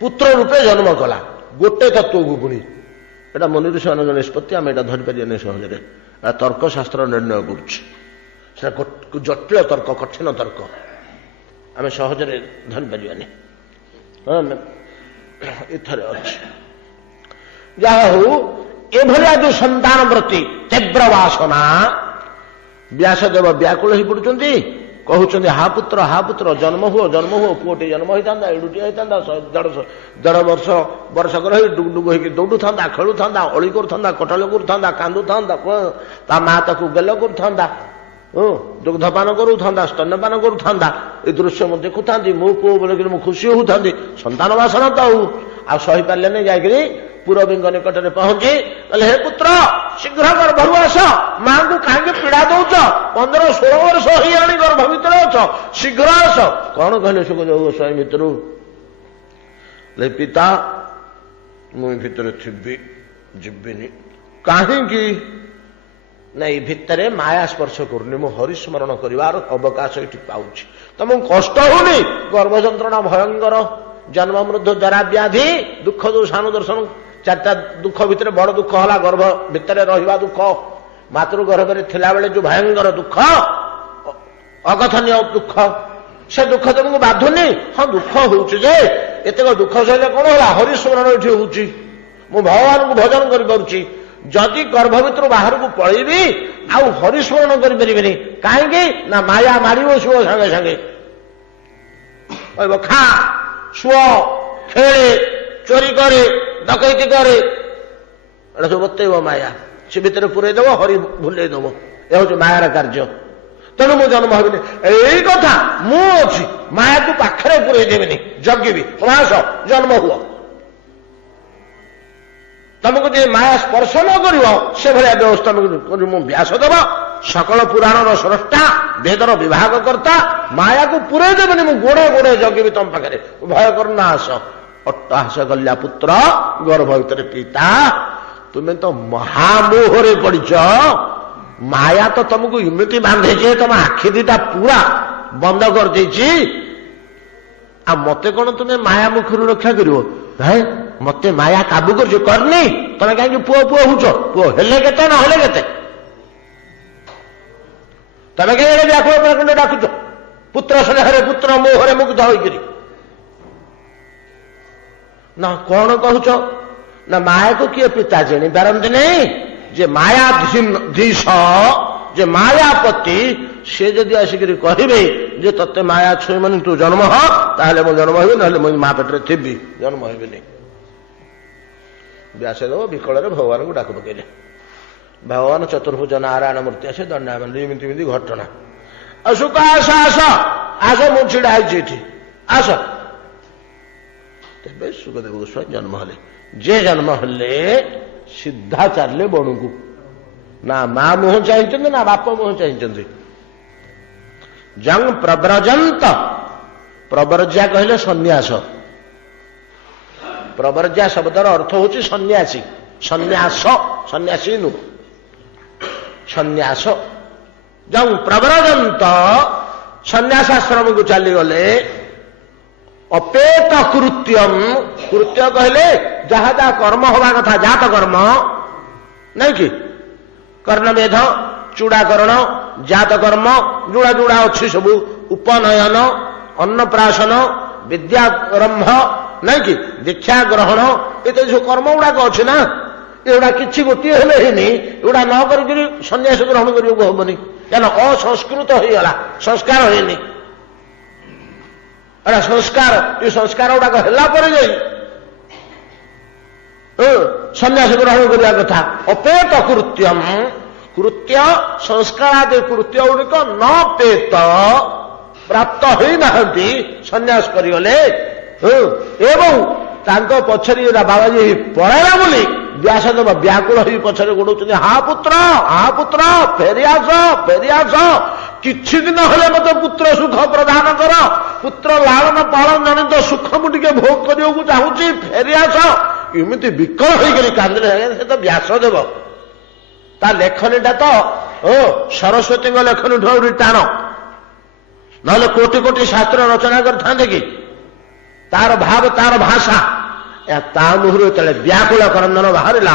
ପୁତ୍ର ରୂପେ ଜନ୍ମ କଲା। ଗୋଟେ ତତ୍ତ୍ୱକୁ ପୁଣି ଏଟା ମନି ଋଷିମାନଙ୍କ ନିଷ୍ପତ୍ତି, ଆମେ ଏଟା ଧରିପାରିବାନି ସହଜରେ। ଏଟା ତର୍କଶାସ୍ତ୍ର ନିର୍ଣ୍ଣୟ କରୁଛି। ସେଟା ଜଟିଳ ତର୍କ, କଠିନ ତର୍କ, ଆମେ ସହଜରେ ଧରିପାରିବାନି। ଏଥରେ ଅଛି। ଯାହା ହଉ, ଏଭଳିଆ ଯୋଉ ସନ୍ତାନ ପ୍ରତି ତୀବ୍ର ବାସନା, ବ୍ୟାସଦେବ ବ୍ୟାକୁଳ ହେଇ ପଡୁଛନ୍ତି, କହୁଛନ୍ତି ହା ପୁତ୍ର ଜନ୍ମ ହୁଅ, ପୁଅଟି ଜନ୍ମ ହେଇଥାନ୍ତା, ଏଡୁଟି ହେଇଥାନ୍ତା, 1.5 ବର୍ଷକର ହେଇ ଡୁଗଡୁଗ ହେଇକି ଦୌଡୁଥାନ୍ତା, ଖେଳୁଥାନ୍ତା, ଅଳି କରୁଥାନ୍ତା, କଟାଳ କରୁଥାନ୍ତା, କାନ୍ଦୁଥାନ୍ତା, ତା ମା ତାକୁ ଗେଲ କରୁଥାନ୍ତା, ଦୁଗ୍ଧପାନ କରୁଥାନ୍ତା, ସ୍ତନ୍ୟପାନ କରୁଥାନ୍ତା। ଏ ଦୃଶ୍ୟ ମୁଁ ଦେଖୁଥାନ୍ତି, ମୋ ପୁଅ ବୋଲିକିରି ମୁଁ ଖୁସି ହଉଥାନ୍ତି। ସନ୍ତାନ ବାସନା ତ ଆଉ ସହିପାରିଲେନି, ଯାଇକିରି ପୁରବୀଙ୍କ ନିକଟରେ ପହଞ୍ଚି କହିଲେ, ହେ ପୁତ୍ର, ଶୀଘ୍ର ଗର୍ଭରୁ ଆସ, ମାଙ୍କୁ କାହିଁକି ପୀଡ଼ା ଦଉଛ? 15-16 ବର୍ଷ ହେଇଗଲାଣି ଗର୍ଭ ଭିତରେ ଅଛ, ଶୀଘ୍ର ଆସ। କଣ କହିଲେ ସୁଖଦେବ ଗୋସ୍ୱାମୀ ଭିତରୁ? ପିତା, ମୁଁ ଭିତରେ ଥିବି, ଯିବିନି। କାହିଁକି ନା ଏଇ ଭିତରେ ମାୟା ସ୍ପର୍ଶ କରୁନି, ମୁଁ ହରିସ୍ମରଣ କରିବାର ଅବକାଶ ଏଠି ପାଉଛି। ତମକୁ କଷ୍ଟ ହଉନି? ଗର୍ଭ ଯନ୍ତ୍ରଣା ଭୟଙ୍କର, ଜନ୍ମ ମୃତ୍ୟୁ ଜରା ବ୍ୟାଧି, ଦୁଃଖ ଯୋଉ ସାନୁ ଦର୍ଶନ, 4ଟା ଦୁଃଖ ଭିତରେ ବଡ ଦୁଃଖ ହେଲା ଗର୍ଭ ଭିତରେ ରହିବା ଦୁଃଖ। ମାତୃ ଗର୍ଭରେ ଥିଲାବେଳେ ଯୋଉ ଭୟଙ୍କର ଦୁଃଖ, ଅକଥନୀୟ ଦୁଃଖ, ସେ ଦୁଃଖ ତମକୁ ବାଧୁନି? ହଁ, ଦୁଃଖ ହଉଛି ଯେ ଏତେକ ଦୁଃଖ ସହିଲେ କଣ ହେଲା? ହରିସ୍ମରଣ ଏଠି ହଉଛି, ମୁଁ ଭଗବାନଙ୍କୁ ଭଜନ କରିପାରୁଛି। ଯଦି ଗର୍ଭ ଭିତରୁ ବାହାରକୁ ପଳେଇବି ଆଉ ହରିସ୍ମରଣ କରିପାରିବିନି। କାହିଁକି ନା ମାୟା ମାଡ଼ି ବସିବ ସାଙ୍ଗେ ସାଙ୍ଗେ, କହିବ ଖା, ଶୁଅ, ଖେଳେ, ଚୋରି କରେ, ଡକୈତି କରେ, ଏଟା ସବୁ ବତେଇବ ମାୟା। ସେ ଭିତରେ ପୁରେଇ ଦେବ, ହରି ଭୁଲେଇ ଦେବ। ଏ ହଉଛି ମାୟାର କାର୍ଯ୍ୟ। ତେଣୁ ମୁଁ ଜନ୍ମ ହେବିନି। ଏଇ କଥା ମୁଁ ଅଛି, ମାୟାକୁ ପାଖରେ ପୁରେଇ ଦେବିନି, ଜଗିବି। ଆସ, ଜନ୍ମ ହୁଅ। ତମକୁ ଯଦି ମାୟା ସ୍ପର୍ଶ ନ କରିବ, ସେଭଳିଆ ବ୍ୟବସ୍ଥା ମୁଁ ବ୍ୟାସଦେବ, ସକଳ ପୁରାଣର ସ୍ରଷ୍ଟା, ବେଦର ବିଭାଗ କର୍ତ୍ତା, ମାୟାକୁ ପୁରେଇ ଦେବେନି, ମୁଁ ଗୋଡେ ଗୋଡେ ଜଗିବି ତମ ପାଖରେ। ଭୟ କରୁନା, ଆସ। ଅଟ୍ଟହାସ କଲ୍ୟା ପୁତ୍ର, ଗର୍ଭ ଭିତରେ ପିତା। ତୁମେ ତ ମହାମୋହରେ ପଡିଛ। ମାୟା ତ ତମକୁ ଏମିତି ବାନ୍ଧିଛି, ତମ ଆଖି ଦିଟା ପୁରା ବନ୍ଦ କରିଦେଇଛି। ଆଉ ମତେ କଣ ତୁମେ ମାୟା ମୁଖରୁ ରକ୍ଷା କରିବ? ଭାଇ, ମତେ ମାୟା କାବୁ କରୁଛି, କରିନି? ତମେ କାହିଁକି ପୁଅ ହଉଛ? ପୁଅ ହେଲେ କେତେ, ନ ହେଲେ କେତେ? ତମେ କାହିଁକି ବ୍ୟାକୁଳ ପ୍ରକଣ୍ଡ ଡାକୁଛ? ପୁତ୍ର ସ୍ନେହରେ, ପୁତ୍ର ମୋହରେ ମୁଗ୍ଧ ହୋଇକିରି। ନା କଣ କହୁଛ? ନା ମାୟାକୁ କିଏ ପିତା ଜାଣି ପାରନ୍ତି ନାହିଁ? ଯେ ମାୟାଧୀଶ, ଯେ ମାୟାପତି, ସେ ଯଦି ଆସିକିରି କହିବେ ଯେ ତତେ ମାୟା ଛୁଇଁବନି, ତୁ ଜନ୍ମ ହ, ତାହେଲେ ମୁଁ ଜନ୍ମ ହେବି, ନହେଲେ ମୁଁ ମା ପେଟରେ ଥିବି, ଜନ୍ମ ହେବିନି। ବ୍ୟାସଦେବ ବିକଳରେ ଭଗବାନଙ୍କୁ ଡାକ ପକେଇଲେ। ଭଗବାନ ଚତୁର୍ଭୁଜ ନାରାୟଣ ମୂର୍ତ୍ତି ଆସେ, ଦଣ୍ଡାୟମାନ, ଏମିତି ଘଟଣା। ଅସୁକ, ଆସ, ଆସ, ମୁଁ ଛିଡା ହେଇଛି ଏଠି, ଆସ। ତେବେ ସୁଖଦେବ ଗୋସ୍ୱାମୀ ଜନ୍ମ ହେଲେ। ଯେ ଜନ୍ମ ହେଲେ ସିଧା ଚାଲିଲେ ବଣକୁ। ନା ମା ମୁହଁ ଚାହିଁଛନ୍ତି, ନା ବାପ ମୁହଁ ଚାହିଁଛନ୍ତି। ଜଙ୍ଗ ପ୍ରବ୍ରଜନ୍ତ, ପ୍ରବ୍ରଜା କହିଲେ ସନ୍ନ୍ୟାସ। ପ୍ରବ୍ରଜା ଶବ୍ଦର ଅର୍ଥ ହଉଛି ସନ୍ନ୍ୟାସୀ, ସନ୍ନ୍ୟାସ, ସନ୍ନ୍ୟାସୀ ନୁହଁ, ସନ୍ନ୍ୟାସ। ଜଙ୍ଗ ପ୍ରବ୍ରଜନ୍ତ, ସନ୍ନ୍ୟାସାଶ୍ରମକୁ ଚାଲିଗଲେ। ଅପେତ କୃତ୍ୟମ, କୃତ୍ୟ କହିଲେ ଯାହା ଯାହା କର୍ମ ହବା କଥା, ଜାତ କର୍ମ ନାଇଁ କି? କର୍ଣ୍ଣମେଧ, ଚୂଡ଼ାକରଣ, ଜାତ କର୍ମ, ଯୋଉଡା ଯୋଉଡା ଅଛି ସବୁ, ଉପନୟନ, ଅନ୍ନପ୍ରାଶନ, ବିଦ୍ୟାରମ୍ଭ, ନାଇଁ କି? ଦୀକ୍ଷା ଗ୍ରହଣ, ଏତେ ସବୁ କର୍ମ ଗୁଡାକ ଅଛି ନା। ଏଗୁଡ଼ା କିଛି ଗୋଟିଏ ହେଲେ ହେଇନି, ଏଗୁଡ଼ା ନ କରିକିରି ସନ୍ନ୍ୟାସ ଗ୍ରହଣ କରିବାକୁ ହବନି, କାରଣ ଅସଂସ୍କୃତ ହେଇଗଲା, ସଂସ୍କାର ହେଇନି। ଏଟା ସଂସ୍କାର, ଏ ସଂସ୍କାର ଗୁଡାକ ହେଲା ପରେ ଯାଇ ସନ୍ନ୍ୟାସ ଗ୍ରହଣ କରିବା କଥା। ଅପେତ କୃତ୍ୟମ୍, କୃତ୍ୟ ସଂସ୍କାରାଦି କୃତ୍ୟ ଗୁଡ଼ିକ ନ ପେତ, ପ୍ରାପ୍ତ ହେଇନାହାନ୍ତି, ସନ୍ନ୍ୟାସ କରିଗଲେ। ଏବଂ ତାଙ୍କ ପଛରେ ବାବାଜୀ ପଳେଇଲା ବୋଲି ବ୍ୟାସଦେବ ବ୍ୟାକୁଳ ହେଇ ପଛରେ ଗୋଡଉଛନ୍ତି, ହା ପୁତ୍ର ଫେରିଆସ ଫେରିଆସ, କିଛି ଦିନ ହେଲେ ମତେ ପୁତ୍ର ସୁଖ ପ୍ରଦାନ କର, ପୁତ୍ର ଲାଳନ ପାଳନ ଜନିତ ସୁଖ ମୁଁ ଟିକେ ଭୋଗ କରିବାକୁ ଚାହୁଁଛି, ଫେରିଆସ। ଏମିତି ବିକଳ ହେଇକରି କାନ୍ଦିଲେ। ସେ ତ ବ୍ୟାସଦେବ, ତା ଲେଖନୀଟା ତ ସରସ୍ୱତୀଙ୍କ ଲେଖନୀଠୁ ଆହୁରି ଟାଣ, ନହେଲେ କୋଟି କୋଟି ଶାସ୍ତ୍ର ରଚନା କରିଥାନ୍ତେ କି? ତାର ଭାବ, ତାର ଭାଷା, ତା ମୁହଁରୁ ଯେତେବେଳେ ବ୍ୟାକୁଳ କ୍ରନ୍ଦନ ବାହାରିଲା,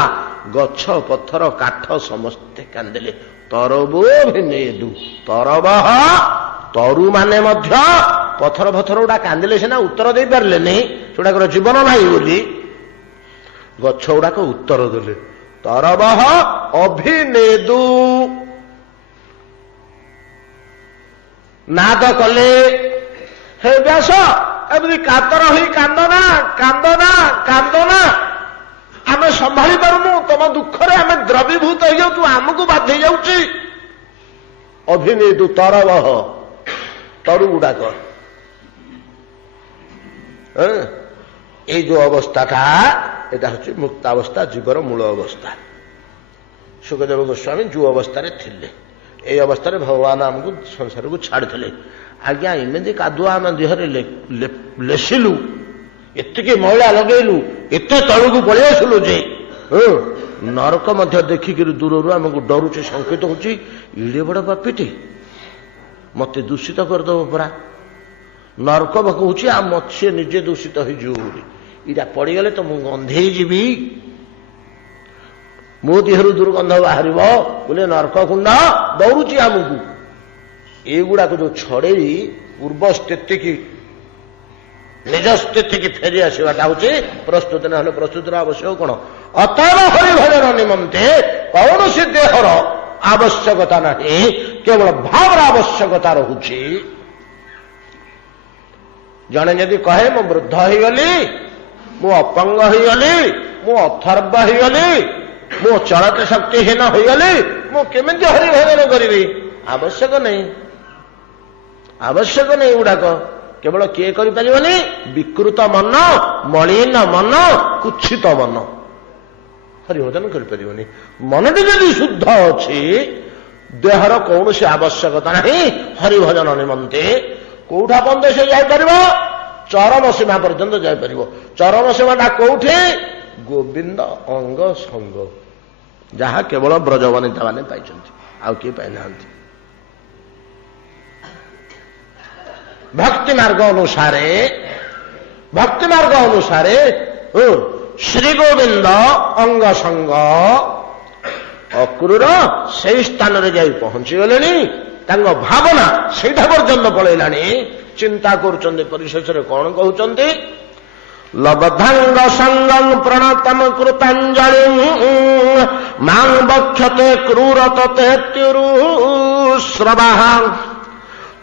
ଗଛ ପଥର କାଠ ସମସ୍ତେ କାନ୍ଦିଲେ। ତରବୋଭିନେଦୁ, ତରବଃ, ତରୁ ମାନେ ମଧ୍ୟ ପଥର ଫଥର ଗୁଡା କାନ୍ଦିଲେ ସିନା ଉତ୍ତର ଦେଇପାରିଲେନି, ସେଗୁଡାକର ଜୀବନ ନାହିଁ ବୋଲି ଗଛ ଗୁଡାକ ଉତ୍ତର ଦେଲେ। ତରବଃ ଅଭିନେଦୁ, ନାଦ କଲେ, ହେ ବ୍ୟାସ ଏମିତି କାତର ହେଇ କାନ୍ଦନା କାନ୍ଦନା କାନ୍ଦନା, ଆମେ ସମ୍ଭାଳି ପାରୁନୁ, ତମ ଦୁଃଖରେ ଆମେ ଦ୍ରବୀଭୂତ ହେଇଯାଉଛୁ, ଆମକୁ ବାଧି ଯାଉଛି। ଅଭିନେଦୁ ତରବଃ, ତରୁ ଗୁଡାକ। ଏଇ ଯୋଉ ଅବସ୍ଥାଟା, ଏଟା ହଉଛି ମୁକ୍ତାବସ୍ଥା, ଜୀବର ମୂଳ ଅବସ୍ଥା। ସୁଖଦେବ ଗୋସ୍ୱାମୀ ଯୋଉ ଅବସ୍ଥାରେ ଥିଲେ, ଏଇ ଅବସ୍ଥାରେ ଭଗବାନ ଆମକୁ ସଂସାରକୁ ଛାଡ଼ିଥିଲେ। ଆଜ୍ଞା ଏମିତି କାଦୁଆ ଆମେ ଦେହରେ ଲେସିଲୁ, ଏତିକି ମଇଳା ଲଗେଇଲୁ, ଏତେ ତଳକୁ ପଳେଇ ଆସିଲୁ ଯେ ନରକ ମଧ୍ୟ ଦେଖିକିରି ଦୂରରୁ ଆମକୁ ଡରୁଛି, ଶଙ୍କିତ ହଉଛି, ଇଡେ ବଡ ପାପୀଟି ମତେ ଦୂଷିତ କରିଦବ ପରା। ନରକ କହୁଛି ଆଉ ମତେ ସିଏ ନିଜେ ଦୂଷିତ ହେଇଯିବ ବୋଲି, ଏଇଟା ପଡିଗଲେ ତ ମୁଁ ଗନ୍ଧେଇ ଯିବି, ମୋ ଦେହରୁ ଦୁର୍ଗନ୍ଧ ବାହାରିବ ବୋଲେ ନରକ କୁଣ୍ଡ ଦୌଡୁଛି ଆମକୁ। ଏଗୁଡାକ ଯୋଉ ଛଡେଇ ପୂର୍ବ ସ୍ଥିତିକି, ନିଜ ସ୍ଥିତିକି ଫେରି ଆସିବାଟା ହଉଛି ପ୍ରସ୍ତୁତି, ନହେଲେ ପ୍ରସ୍ତୁତିର ଆବଶ୍ୟକ କଣ? ଅତଏବ ହରିଭଜନ ନିମନ୍ତେ କୌଣସି ଦେହର ଆବଶ୍ୟକତା ନାହିଁ, କେବଳ ଭାବର ଆବଶ୍ୟକତା ରହୁଛି। ଜଣେ ଯଦି କହେ ମୁଁ ବୃଦ୍ଧ ହେଇଗଲି, ମୁଁ ଅପଙ୍ଗ ହେଇଗଲି, ମୁଁ ଅଥର୍ବ ହେଇଗଲି, ମୁଁ ଚଳତ ଶକ୍ତିହୀନ ହେଇଗଲି, ମୁଁ କେମିତି ହରିଭଜନ କରିବି? ଆବଶ୍ୟକ ନାହିଁ, ଆବଶ୍ୟକ ନାହିଁ। ଏଗୁଡାକ କେବଳ କିଏ କରିପାରିବନି? ବିକୃତ ମନ, ମଳିନ ମନ, କୁଚ୍ଛିତ ମନ ହରିଭଜନ କରିପାରିବନି। ମନଟି ଯଦି ଶୁଦ୍ଧ ଅଛି, ଦେହର କୌଣସି ଆବଶ୍ୟକତା ନାହିଁ ହରିଭଜନ ନିମନ୍ତେ। କୋଉଠା ପର୍ଯ୍ୟନ୍ତ ସେ ଯାଇପାରିବ? ଚରମ ସୀମା ପର୍ଯ୍ୟନ୍ତ ଯାଇପାରିବ। ଚରମ ସୀମାଟା କୋଉଠି? ଗୋବିନ୍ଦ ଅଙ୍ଗ ସଙ୍ଗ, ଯାହା କେବଳ ବ୍ରଜବନିତା ମାନେ ପାଇଛନ୍ତି, ଆଉ କିଏ ପାଇନାହାନ୍ତି। ଭକ୍ତି ମାର୍ଗ ଅନୁସାରେ ଶ୍ରୀ ଗୋବିନ୍ଦ ଅଙ୍ଗ ସଙ୍ଗ ଅକ୍ରୂର ସେଇ ସ୍ଥାନରେ ଯାଇ ପହଞ୍ଚିଗଲେଣି। ତାଙ୍କ ଭାବନା ସେଇଟା ପର୍ଯ୍ୟନ୍ତ ପଳେଇଲାଣି। ଚିନ୍ତା କରୁଛନ୍ତି, ପରିଶେଷରେ କଣ କହୁଛନ୍ତି? ଲବଧାଙ୍ଗ ସଙ୍ଗଂ ପ୍ରଣତମ କୃତାଞ୍ଜଳି ମାଂ ବକ୍ଷତେ କ୍ରୂର ତତେତ୍ୟୁରୁ ଶ୍ରବାଃ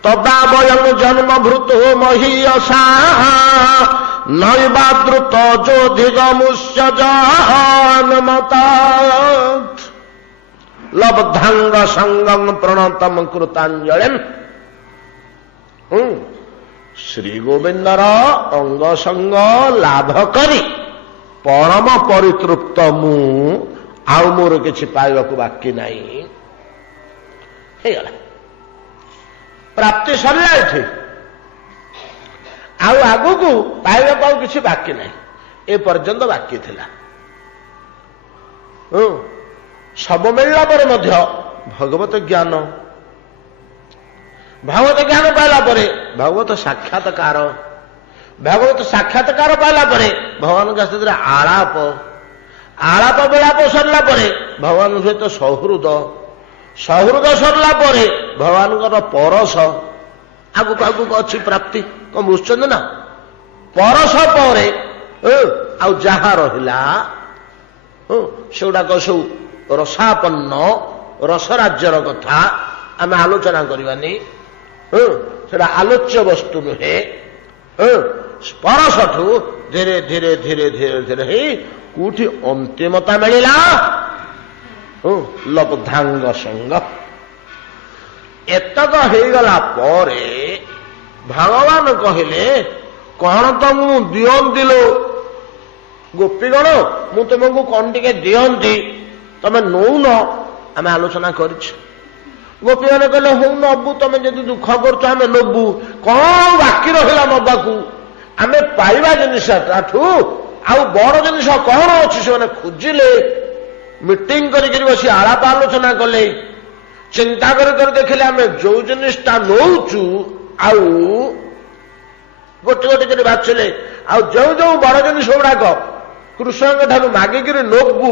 ତଦା ବୟଂ ଜନ୍ମ ଭୃତୁ ମହୀୟସା ନୈବାଦୃତ ଯୋଧିଗମୁଷ୍ୟ ଜନ୍ମତାତ୍। ଲବ୍ଧାଙ୍ଗ ସଙ୍ଗଂ ପ୍ରଣତମ କୃତାଞ୍ଜଳି, ଶ୍ରୀ ଗୋବିନ୍ଦର ଅଙ୍ଗ ସଙ୍ଗ ଲାଭ କରି ପରମ ପରିତୃପ୍ତ ମୁଁ, ଆଉ ମୋର କିଛି ପାଇବାକୁ ବାକି ନାହିଁ। ହେଇଗଲା, ପ୍ରାପ୍ତି ସରିଲା ଏଠି, ଆଉ ଆଗକୁ ପାଇବାକୁ ଆଉ କିଛି ବାକି ନାହିଁ। ଏ ପର୍ଯ୍ୟନ୍ତ ବାକି ଥିଲା। ସବୁ ମିଳିଲା ପରେ ମଧ୍ୟ ଭଗବତ ଜ୍ଞାନ ପାଇଲା ପରେ ଭଗବତ ସାକ୍ଷାତକାର ପାଇଲା ପରେ ଭଗବାନଙ୍କ ସହିତ ଆଳାପ ବିଳାପ ସରିଲା ପରେ ଭଗବାନଙ୍କ ସହିତ ସହୃଦ ସରିଲା ପରେ ଭଗବାନଙ୍କର ପରଶ, ଆଗକୁ ଅଛି ପ୍ରାପ୍ତି। କଣ ବୁଝୁଛନ୍ତି ନା? ପରଶ ପରେ ଆଉ ଯାହା ରହିଲା ସେଗୁଡାକ ସବୁ ରସାପନ୍ନ ରସରାଜ୍ୟର କଥା ଆମେ ଆଲୋଚନା କରିବାନି। ସେଟା ଆଲୋଚ୍ୟ ବସ୍ତୁ ନୁହେଁ। ସ୍ପରଶଠୁ ଧୀରେ ଧୀରେ ଧୀରେ ଧୀରେ ଧୀରେ ହେଇ କୋଉଠି ଅନ୍ତିମତା ମିଳିଲା? ଲବ୍ଧାଙ୍ଗ ସଙ୍ଗ। ଏତକ ହେଇଗଲା ପରେ ଭଗବାନ କହିଲେ, କଣ ତମକୁ ଦିଅନ୍ତି ଲୋ ଗୋପୀଗଣ, ମୁଁ ତୁମକୁ କଣ ଟିକେ ଦିଅନ୍ତି, ତମେ ନଉନ? ଆମେ ଆଲୋଚନା କରିଛୁ। ଗୋପୀମାନେ କହିଲେ, ହଉ ନବୁ, ତମେ ଯଦି ଦୁଃଖ କରୁଛ ଆମେ ନବୁ। କଣ ବାକି ରହିଲା ନବାକୁ? ଆମେ ପାଇବା ଜିନିଷଟାଠୁ ଆଉ ବଡ ଜିନିଷ କଣ ଅଛି? ସେମାନେ ଖୋଜିଲେ, ମିଟିଂ କରିକି ବସି ଆଳାପ ଆଲୋଚନା କଲେ, ଚିନ୍ତା କରି କରି ଦେଖିଲେ ଆମେ ଯୋଉ ଜିନିଷଟା ନଉଛୁ ଆଉ ଗୋଟେ ଗୋଟେ କରି ବାଛିଲେ, ଆଉ ଯୋଉ ଯୋଉ ବଡ ଜିନିଷ ଗୁଡାକ କୃଷ୍ଣଙ୍କ ଠାରୁ ମାଗିକିରି ନବୁ,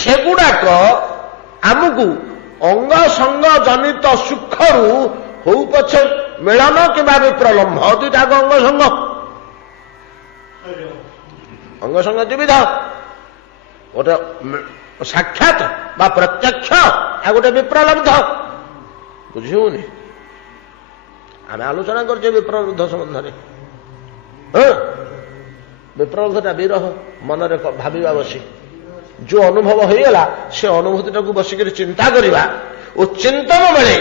ସେଗୁଡାକ ଆମକୁ ଅଙ୍ଗ ସଙ୍ଗ ଜନିତ ସୁଖରୁ ହଉ ପଛେ ମିଳନ କିମ୍ବା ବିପ୍ରଲମ୍ଭ, ଦୁଇଟାକ ଅଙ୍ଗ ସଙ୍ଗ। ଅଙ୍ଗ ସଙ୍ଗ ଦ୍ୱିବିଧ, ଗୋଟେ ସାକ୍ଷାତ ବା ପ୍ରତ୍ୟକ୍ଷ, ଆଉ ଗୋଟେ ବିପ୍ରଲବ୍ଧ। ବୁଝି ହଉନି? ଆମେ ଆଲୋଚନା କରୁଛେ ବିପ୍ରଲବ୍ଧ ସମ୍ବନ୍ଧରେ। ବିପ୍ରଲବ୍ଧଟା ବିରହ, ମନରେ ଭାବିବା ବସି ଯୋଉ ଅନୁଭବ ହେଇଗଲା ସେ ଅନୁଭୂତିଟାକୁ ବସିକରି ଚିନ୍ତା କରିବା ଓ ଚିନ୍ତନ ବେଳେ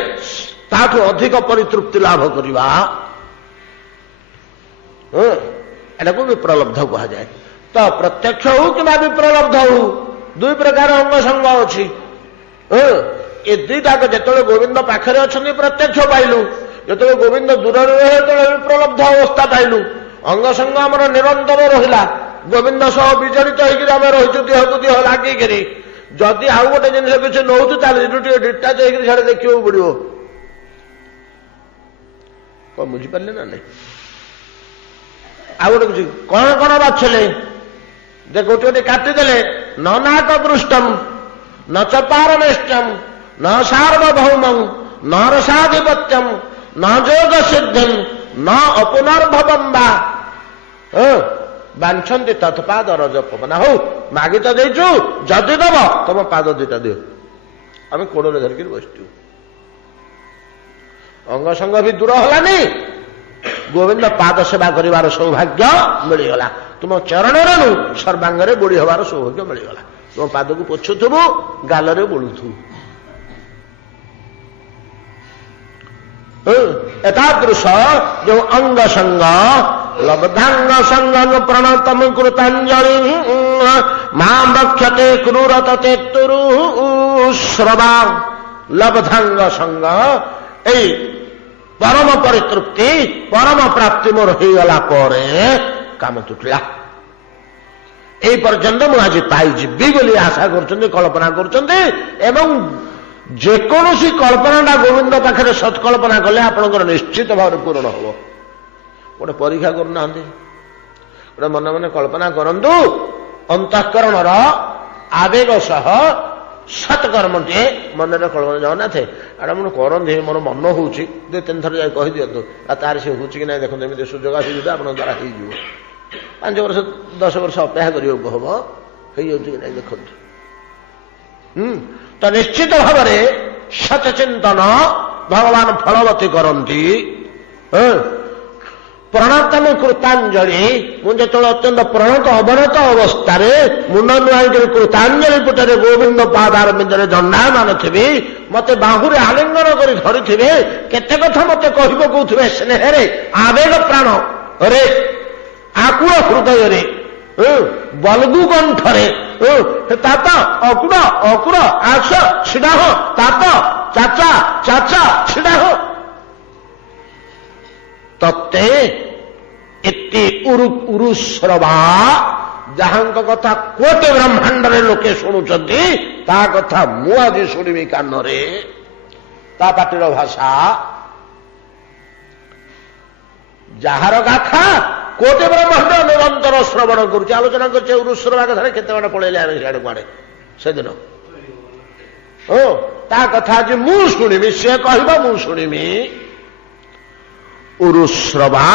ତାଠୁ ଅଧିକ ପରିତୃପ୍ତି ଲାଭ କରିବା, ଏଟାକୁ ବିପ୍ରଲବ୍ଧ କୁହାଯାଏ। ତ ପ୍ରତ୍ୟକ୍ଷ ହଉ କିମ୍ବା ବିପ୍ରଲବ୍ଧ ହଉ, ଦୁଇ ପ୍ରକାର ଅଙ୍ଗ ସଙ୍ଗ ଅଛି। ଏ ଦୁଇଟାକ ଯେତେବେଳେ ଗୋବିନ୍ଦ ପାଖରେ ଅଛନ୍ତି ପ୍ରତ୍ୟକ୍ଷ ପାଇଲୁ, ଯେତେବେଳେ ଗୋବିନ୍ଦ ଦୂରରେ ରହେ ସେତେବେଳେ ବିପ୍ରଲବ୍ଧ ଅବସ୍ଥା ପାଇଲୁ। ଅଙ୍ଗ ସଙ୍ଗ ଆମର ନିରନ୍ତର ରହିଲା, ଗୋବିନ୍ଦ ସହ ବିଜଡ଼ିତ ହେଇକିରି ଆମେ ରହିଛୁ, ଦେହକୁ ଦେହ ଲାଗିକିରି। ଯଦି ଆଉ ଗୋଟେ ଜିନିଷ କିଛି ନଉଛୁ ତାହେଲେ ଏଠୁ ଟିକେ ଡିଟାଚ ହେଇକିରି ସେଟା ଦେଖିବାକୁ ପଡିବ। କଣ ବୁଝିପାରିଲେ ନା ନାଇଁ? ଆଉ ଗୋଟେ କିଛି କଣ କଣ ବାଛିଲେ ଯେ ଗୋଟେ ଗୋଟେ କାଟିଦେଲେ, ନ ନାକ ପୃଷ୍ଠମ୍ ନ ଚପାରମେଷ୍ଟମ୍ ନ ସାର୍ବଭୌମଂ ନ ରସାଧିପତ୍ୟମ୍ ନ ଯୋଗ ସିଦ୍ଧିମ୍ ନ ଅପୁନର୍ଭବମ୍ ବା ବାଞ୍ଛନ୍ତି ତତ୍ପାଦ ରଜ ପବନ। ହଉ ମାଗି ତ ଦେଇଛୁ, ଯଦି ଦବ ତମ ପାଦ ଦିଟା ଦିଅ, ଆମେ କୋଡରେ ଧରିକିରି ବସିଛୁ। ଅଙ୍ଗ ସଙ୍ଗ ବି ଦୂର ହେଲାନି, ଗୋବିନ୍ଦ ପାଦ ସେବା କରିବାର ସୌଭାଗ୍ୟ ମିଳିଗଲା। ତୁମ ଚରଣରେ ସର୍ବାଙ୍ଗରେ ବୁଡି ହେବାର ସୌଭାଗ୍ୟ ମିଳିଗଲା। ତୁମ ପାଦକୁ ପୋଛୁଥିବୁ, ଗାଲରେ ବୋଳୁଥିବୁ। ଏତାଦୃଶ ଯୋଉ ଅଙ୍ଗ ସଙ୍ଗ ଲବ୍ଧାଙ୍ଗ ସଙ୍ଗ ପ୍ରଣତମ କୃତାଞ୍ଜଳି ମା ବକ୍ଷତେ କ୍ରୂରତତେ ତୁରୁ ଶ୍ରବା। ଲବ୍ଧାଙ୍ଗ ସଙ୍ଗ, ଏଇ ପରମ ପରିତୃପ୍ତି ପରମ ପ୍ରାପ୍ତି ମୋର ହେଇଗଲା ପରେ କାମ ତୁଟିଲା। এই পর্যন্ত ମୁଁ ଆଜି ପାଇଯିବି ବୋଲି ଆଶା କରୁଛନ୍ତି, କଳ୍ପନା କରୁଛନ୍ତି। ଏବଂ ଯେକୌଣସି କଳ୍ପନାଟା ଗୋବିନ୍ଦ ପାଖରେ ସତ୍କଳ୍ପନା କଲେ ଆପଣଙ୍କର ନିଶ୍ଚିତ ଭାବରେ ପୂରଣ ହବ। ଗୋଟେ ପରୀକ୍ଷା କରୁନାହାନ୍ତି, ଗୋଟେ ମନେ ମନେ କଳ୍ପନା କରନ୍ତୁ, ଅନ୍ତଃକରଣର ଆବେଗ ସହ ସତ୍କର୍ମଟିଏ ମନରେ କଳ୍ପନା। ଜଗନ୍ନାଥ ଏଟା ମୁଁ କରନ୍ତି, ମୋର ମନ ହଉଛି, 2-3 ଥର ଯାଇ କହିଦିଅନ୍ତୁ, ଆଉ ତାର ସେ ହଉଛି କି ନାହିଁ ଦେଖନ୍ତୁ। ଏମିତି ସୁଯୋଗ ସୁବିଧା ଆପଣଙ୍କ ଦ୍ୱାରା ହେଇଯିବ। 5 ବର୍ଷ 10 ବର୍ଷ ଅପେକ୍ଷା କରିବାକୁ ହବ, ହେଇଯାଉଛି କି ନାହିଁ ଦେଖନ୍ତୁ। ତ ନିଶ୍ଚିତ ଭାବରେ ସଚେତନ ଭଗବାନ ଫଳବତୀ କରନ୍ତି। ପ୍ରଣତମ କୃତାଞ୍ଜଳି, ମୁଁ ଯେତେବେଳେ ଅତ୍ୟନ୍ତ ପ୍ରଣତ ଅବନତ ଅବସ୍ଥାରେ ମୁଣ୍ଡ ନୁଆଇକରି କୃତାଞ୍ଜଳି ପୁଟରେ ଗୋବିନ୍ଦ ପାଦାରବିନ୍ଦରେ ଦଣ୍ଡାୟମାନ ଥିବି, ମତେ ବାହୁରେ ଆଲିଙ୍ଗନ କରି ଧରିଥିବେ, କେତେ କଥା ମତେ କହିବ କହୁଥିବେ ସ୍ନେହରେ, ଆବେଗ ପ୍ରାଣରେ, ଆକୁଳ ହୃଦୟରେ, ବଲଗୁ କଣ୍ଠରେ, ତାତ ଅକୁଳ ଅକୁଳ ଆସ ଛିଡ଼ା ହ, ତାତ ଚାଚା ଚାଚା ଛିଡ଼ା ହ। ତତେ ଏତେ ଉରୁଶ୍ରବା, ଯାହାଙ୍କ କଥା କୋଟି ବ୍ରହ୍ମାଣ୍ଡରେ ଲୋକେ ଶୁଣୁଛନ୍ତି, ତା କଥା ମୁଁ ଆଜି ଶୁଣିବି କାନରେ। ତା ପାଟିର ଭାଷା, ଯାହାର ଗାଥା କୋଟି ବ୍ରହ୍ମାଣ୍ଡ ନିରନ୍ତର ଶ୍ରବଣ କରୁଛି, ଆଲୋଚନା କରୁছে ଉରୁଶ୍ରବା କଥାରେ। କେତେ ବାଟ ପଳେଇଲେ ଆମେ ସିଆଡେ କୁଆଡେ ସେଦିନ। ତା କଥା ଆଜି ମୁଁ ଶୁଣିବି, ସିଏ କହିବ ମୁଁ ଶୁଣିବି। ଉରୁଶ୍ରବା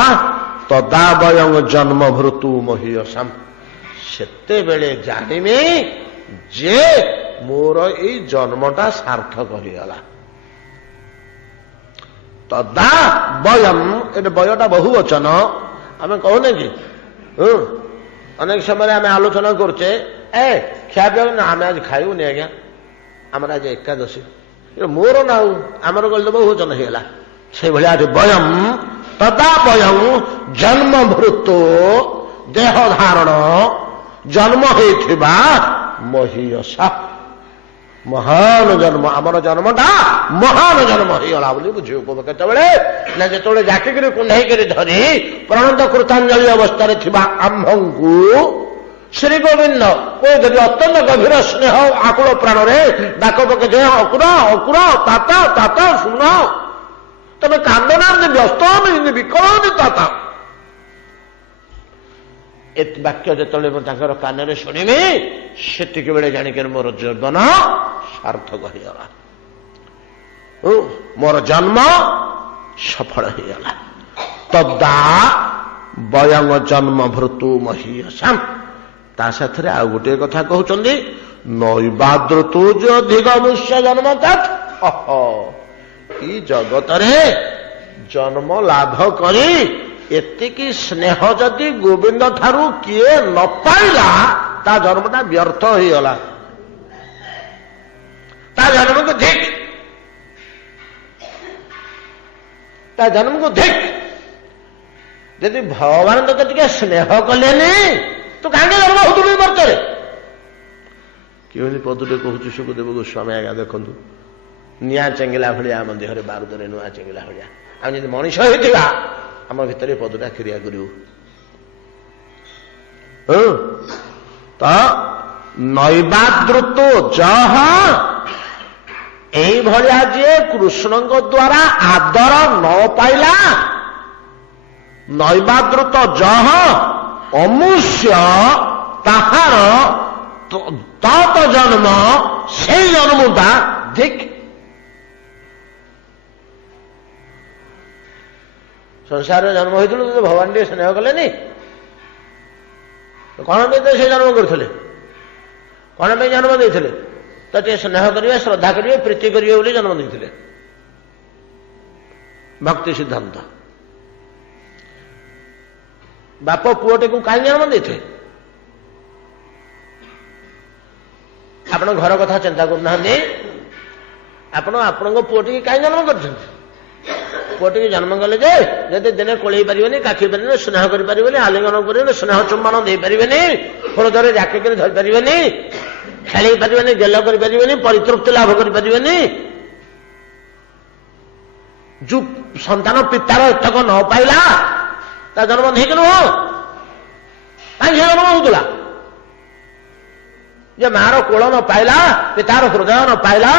ତଦାବୟଂ ଜନ୍ମ ଭୃତୁ ମହୀୟସାମ୍, ସେତେବେଳେ ଜାଣିମି ଯେ ମୋର ଏଇ ଜନ୍ମଟା ସାର୍ଥକ ହେଇଗଲା। ତଦା ବୟମ୍, ଏଠି ବୟଟା ବହୁ ବଚନ, ଆମେ କହୁନେ କି ଅନେକ ସମୟରେ ଆମେ ଆଲୋଚନା କରୁଛେ ଖିଆ ପିଆ ନା ଆମେ ଆଜି ଖାଇବୁନି ଆଜ୍ଞା, ଆମର ଆଜି ଏକାଦଶୀ, ମୋର ନା ଆଉ ଆମର କହିଲେ ବହୁ ବଚନ ହେଇଗଲା। ସେଇଭଳିଆ ବୟମ୍ ତଦା ବୟମ୍ ଜନ୍ମ ମୃତ୍ୟୁ ଦେହ ଧାରଣ ଜନ୍ମ ହେଇଥିବା ମହୀୟସା, ମହାନ ଜନ୍ମ, ଆମର ଜନ୍ମଟା ମହାନ ଜନ୍ମ ହେଇଗଲା ବୋଲି ବୁଝିବ। କେତେବେଳେ ନା ଯେତେବେଳେ ଜାକିକିରି କୁଣ୍ଢେଇକିରି ଧରି ପ୍ରଣତ କୃତାଞ୍ଜଳି ଅବସ୍ଥାରେ ଥିବା ଆମ୍ଭଙ୍କୁ ଶ୍ରୀ ଗୋବିନ୍ଦ କୋଉଠି ଅତ୍ୟନ୍ତ ଗଭୀର ସ୍ନେହ ଆକୁଳ ପ୍ରାଣରେ ଡାକ ପକେଇছে, ଅକୁର ଅକୁର ତାତା ତାତା ଶୁଣ, ତମେ କାନ୍ଦ ନା, ବ୍ୟସ୍ତ ହନି, ବିକଳ ହନି ତାତା। ଏ ବାକ୍ୟ ଯେତେବେଳେ ମୁଁ ତାଙ୍କର କାନରେ ଶୁଣିବି ସେତିକି ବେଳେ ଜାଣିକରି ମୋର ଜୀବନ ସାର୍ଥକ ହେଇଗଲା, ମୋର ଜନ୍ମ ସଫଳ ହେଇଗଲା। ତଦା ବୟଙ୍ଗ ଜନ୍ମ ଭୃତୁ ମହୀୟସାମ। ତା ସାଥିରେ ଆଉ ଗୋଟିଏ କଥା କହୁଛନ୍ତି, ନୈବାଦୃତୁ ଅଧିଗମୁଷ୍ୟ ଜନ୍ମ ତତ୍। ଏଇ ଜଗତରେ ଜନ୍ମ ଲାଭ କରି ଏତିକି ସ୍ନେହ ଯଦି ଗୋବିନ୍ଦ ଠାରୁ କିଏ ନ ପାଇଲା ତା ଜନ୍ମଟା ବ୍ୟର୍ଥ ହେଇଗଲା, ତା ଜନ୍ମକୁ ଧିକ୍, ତା ଜନ୍ମକୁ ଧିକ୍। ଯଦି ଭଗବାନ ତତେ ଟିକେ ସ୍ନେହ କଲେନି ତୁ କାହିଁକି ଜନ୍ମ ହଉଥିଲୁ ବର୍ତ୍ତରେ? କେମିତି ପଦୁଟେ କହୁଛୁ ସୁଖଦେବ ଗୋସ୍ୱାମୀ, ଆଜ୍ଞା ଦେଖନ୍ତୁ, ନିଆଁ ଚେଙ୍ଗିଲା ଭଳିଆ ଆମ ଦେହରେ ବାରୁଦରେ ନୂଆ ଚେଙ୍ଗିଲା ଭଳିଆ, ଆମେ ଯଦି ମଣିଷ ହେଇଥିବା ଆମ ଭିତରେ ପଦଟା କ୍ରିୟା କରିବୁ। ତ ନୈବାଦୃତ ଜହ, ଏଇଭଳିଆ ଯିଏ କୃଷ୍ଣଙ୍କ ଦ୍ୱାରା ଆଦର ନ ପାଇଲା, ନୈବାଦୃତ ଜହ ଅମୁଷ୍ୟ, ତାହାର ତତ ଜନ୍ମ, ସେଇ ଜନ୍ମଟା ଧିକ୍। ସଂସାରରେ ଜନ୍ମ ହୋଇଥିଲୁ ତତେ ଭଗବାନ ଟିକେ ସ୍ନେହ କଲେନି? କଣ ପାଇଁ ତ ସେ ଜନ୍ମ କରିଥିଲେ? କଣ ପାଇଁ ଜନ୍ମ ଦେଇଥିଲେ? ତ ଟିକେ ସ୍ନେହ କରିବେ, ଶ୍ରଦ୍ଧା କରିବେ, ପ୍ରୀତି କରିବେ ବୋଲି ଜନ୍ମ ଦେଇଥିଲେ। ଭକ୍ତି ସିଦ୍ଧାନ୍ତ। ବାପ ପୁଅଟିକୁ କାହିଁକି ଜନ୍ମ ଦେଇଥିଲେ? ଆପଣ ଘର କଥା ଚିନ୍ତା କରୁନାହାନ୍ତି, ଆପଣ ଆପଣଙ୍କ ପୁଅଟିକି କାହିଁକି ଜନ୍ମ କରିଛନ୍ତି? ପୁଅଟିକି ଜନ୍ମ କଲେ ଯେ ଯଦି ଦିନେ କୋଳେଇ ପାରିବେନି, କାଖି ପାରିବେନି, ସ୍ନେହ କରିପାରିବେନି, ଆଲିଙ୍ଗନ କରିବେନି, ସ୍ନେହ ଚୁମ୍ବନ ଦେଇପାରିବେନି, ହୃଦୟରେ ଜାକିକିରି ଧରିପାରିବେନି, ଖେଳେଇ ପାରିବେନି, ଗେଲ କରିପାରିବେନି, ପରିତୃପ୍ତି ଲାଭ କରିପାରିବେନି, ଯୋଉ ସନ୍ତାନ ପିତାର ଏତକ ନ ପାଇଲା ତା ଜନ୍ମ ନେଇକି ନୁହଁ। କାହିଁକି ସେ ଜନ୍ମ ହଉଥିଲା? ଯେ ମାର କୋଳ ନ ପାଇଲା, ପିତାର ହୃଦୟ ନ ପାଇଲା,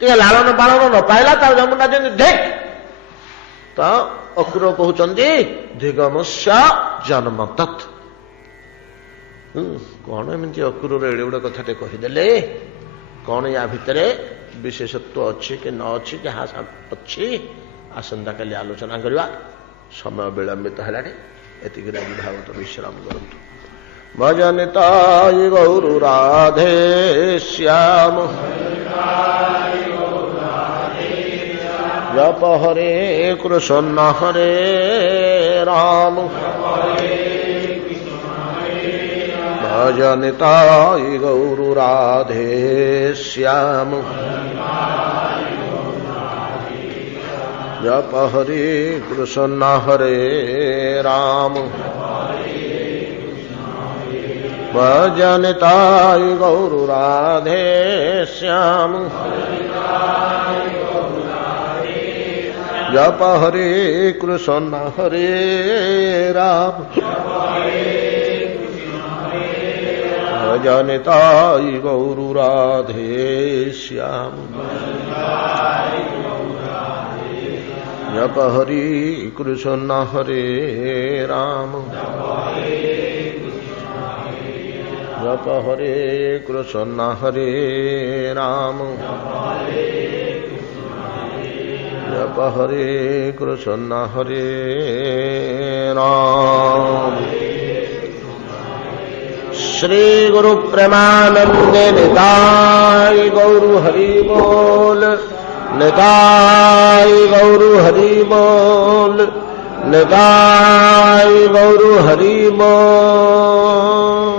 ଟିକେ ଲାଳନ ପାଳନ ନ ପାଇଲା, ତାର ଜନ୍ମଟା ଯେମିତି ଧିକ୍। ତ ଅକୁର କହୁଛନ୍ତି ଧିଗମସ୍ୟ ଜନ୍ମ ତତ୍। କଣ ଏମିତି ଅକୁରର ଏଡେ ବଡ କଥାଟେ କହିଦେଲେ? କଣ ୟା ଭିତରେ ବିଶେଷତ୍ୱ ଅଛି କି ନ ଅଛି, ଯାହା ଅଛି ଆସନ୍ତାକାଲି ଆଲୋଚନା କରିବା। ସମୟ ବିଳମ୍ବିତ ହେଲାଣି, ଏତିକିରେ ଆଜି ଭାଗବତ ବିଶ୍ରାମ କରନ୍ତୁ। ଭଜନିତାୟ ଗୌର ରାଧେ ଶ୍ୟାମ, ଜପ ହରେ କୃଷ୍ଣ ହରେ ରାମ, ভজনিতাই গৌর রাধে শ্যাম জপ হরে কৃষ্ণ হরে রাম ভজনিতাই গৌর রাধে শ্যাম জপ হরে কৃষ্ণ হরে রাম ভজনিতাই গৌর রাধে শ্যাম জপ হরে কৃষ্ণ হরে রাম জপ হরে কৃষ্ণ হরে রাম জপ হরে কৃষ্ণ হরে রাম श्री गुरु प्रेमानंदे निताय गौर हरि बोल, निताय गौर हरि बोल, निताय गौर हरि बोल।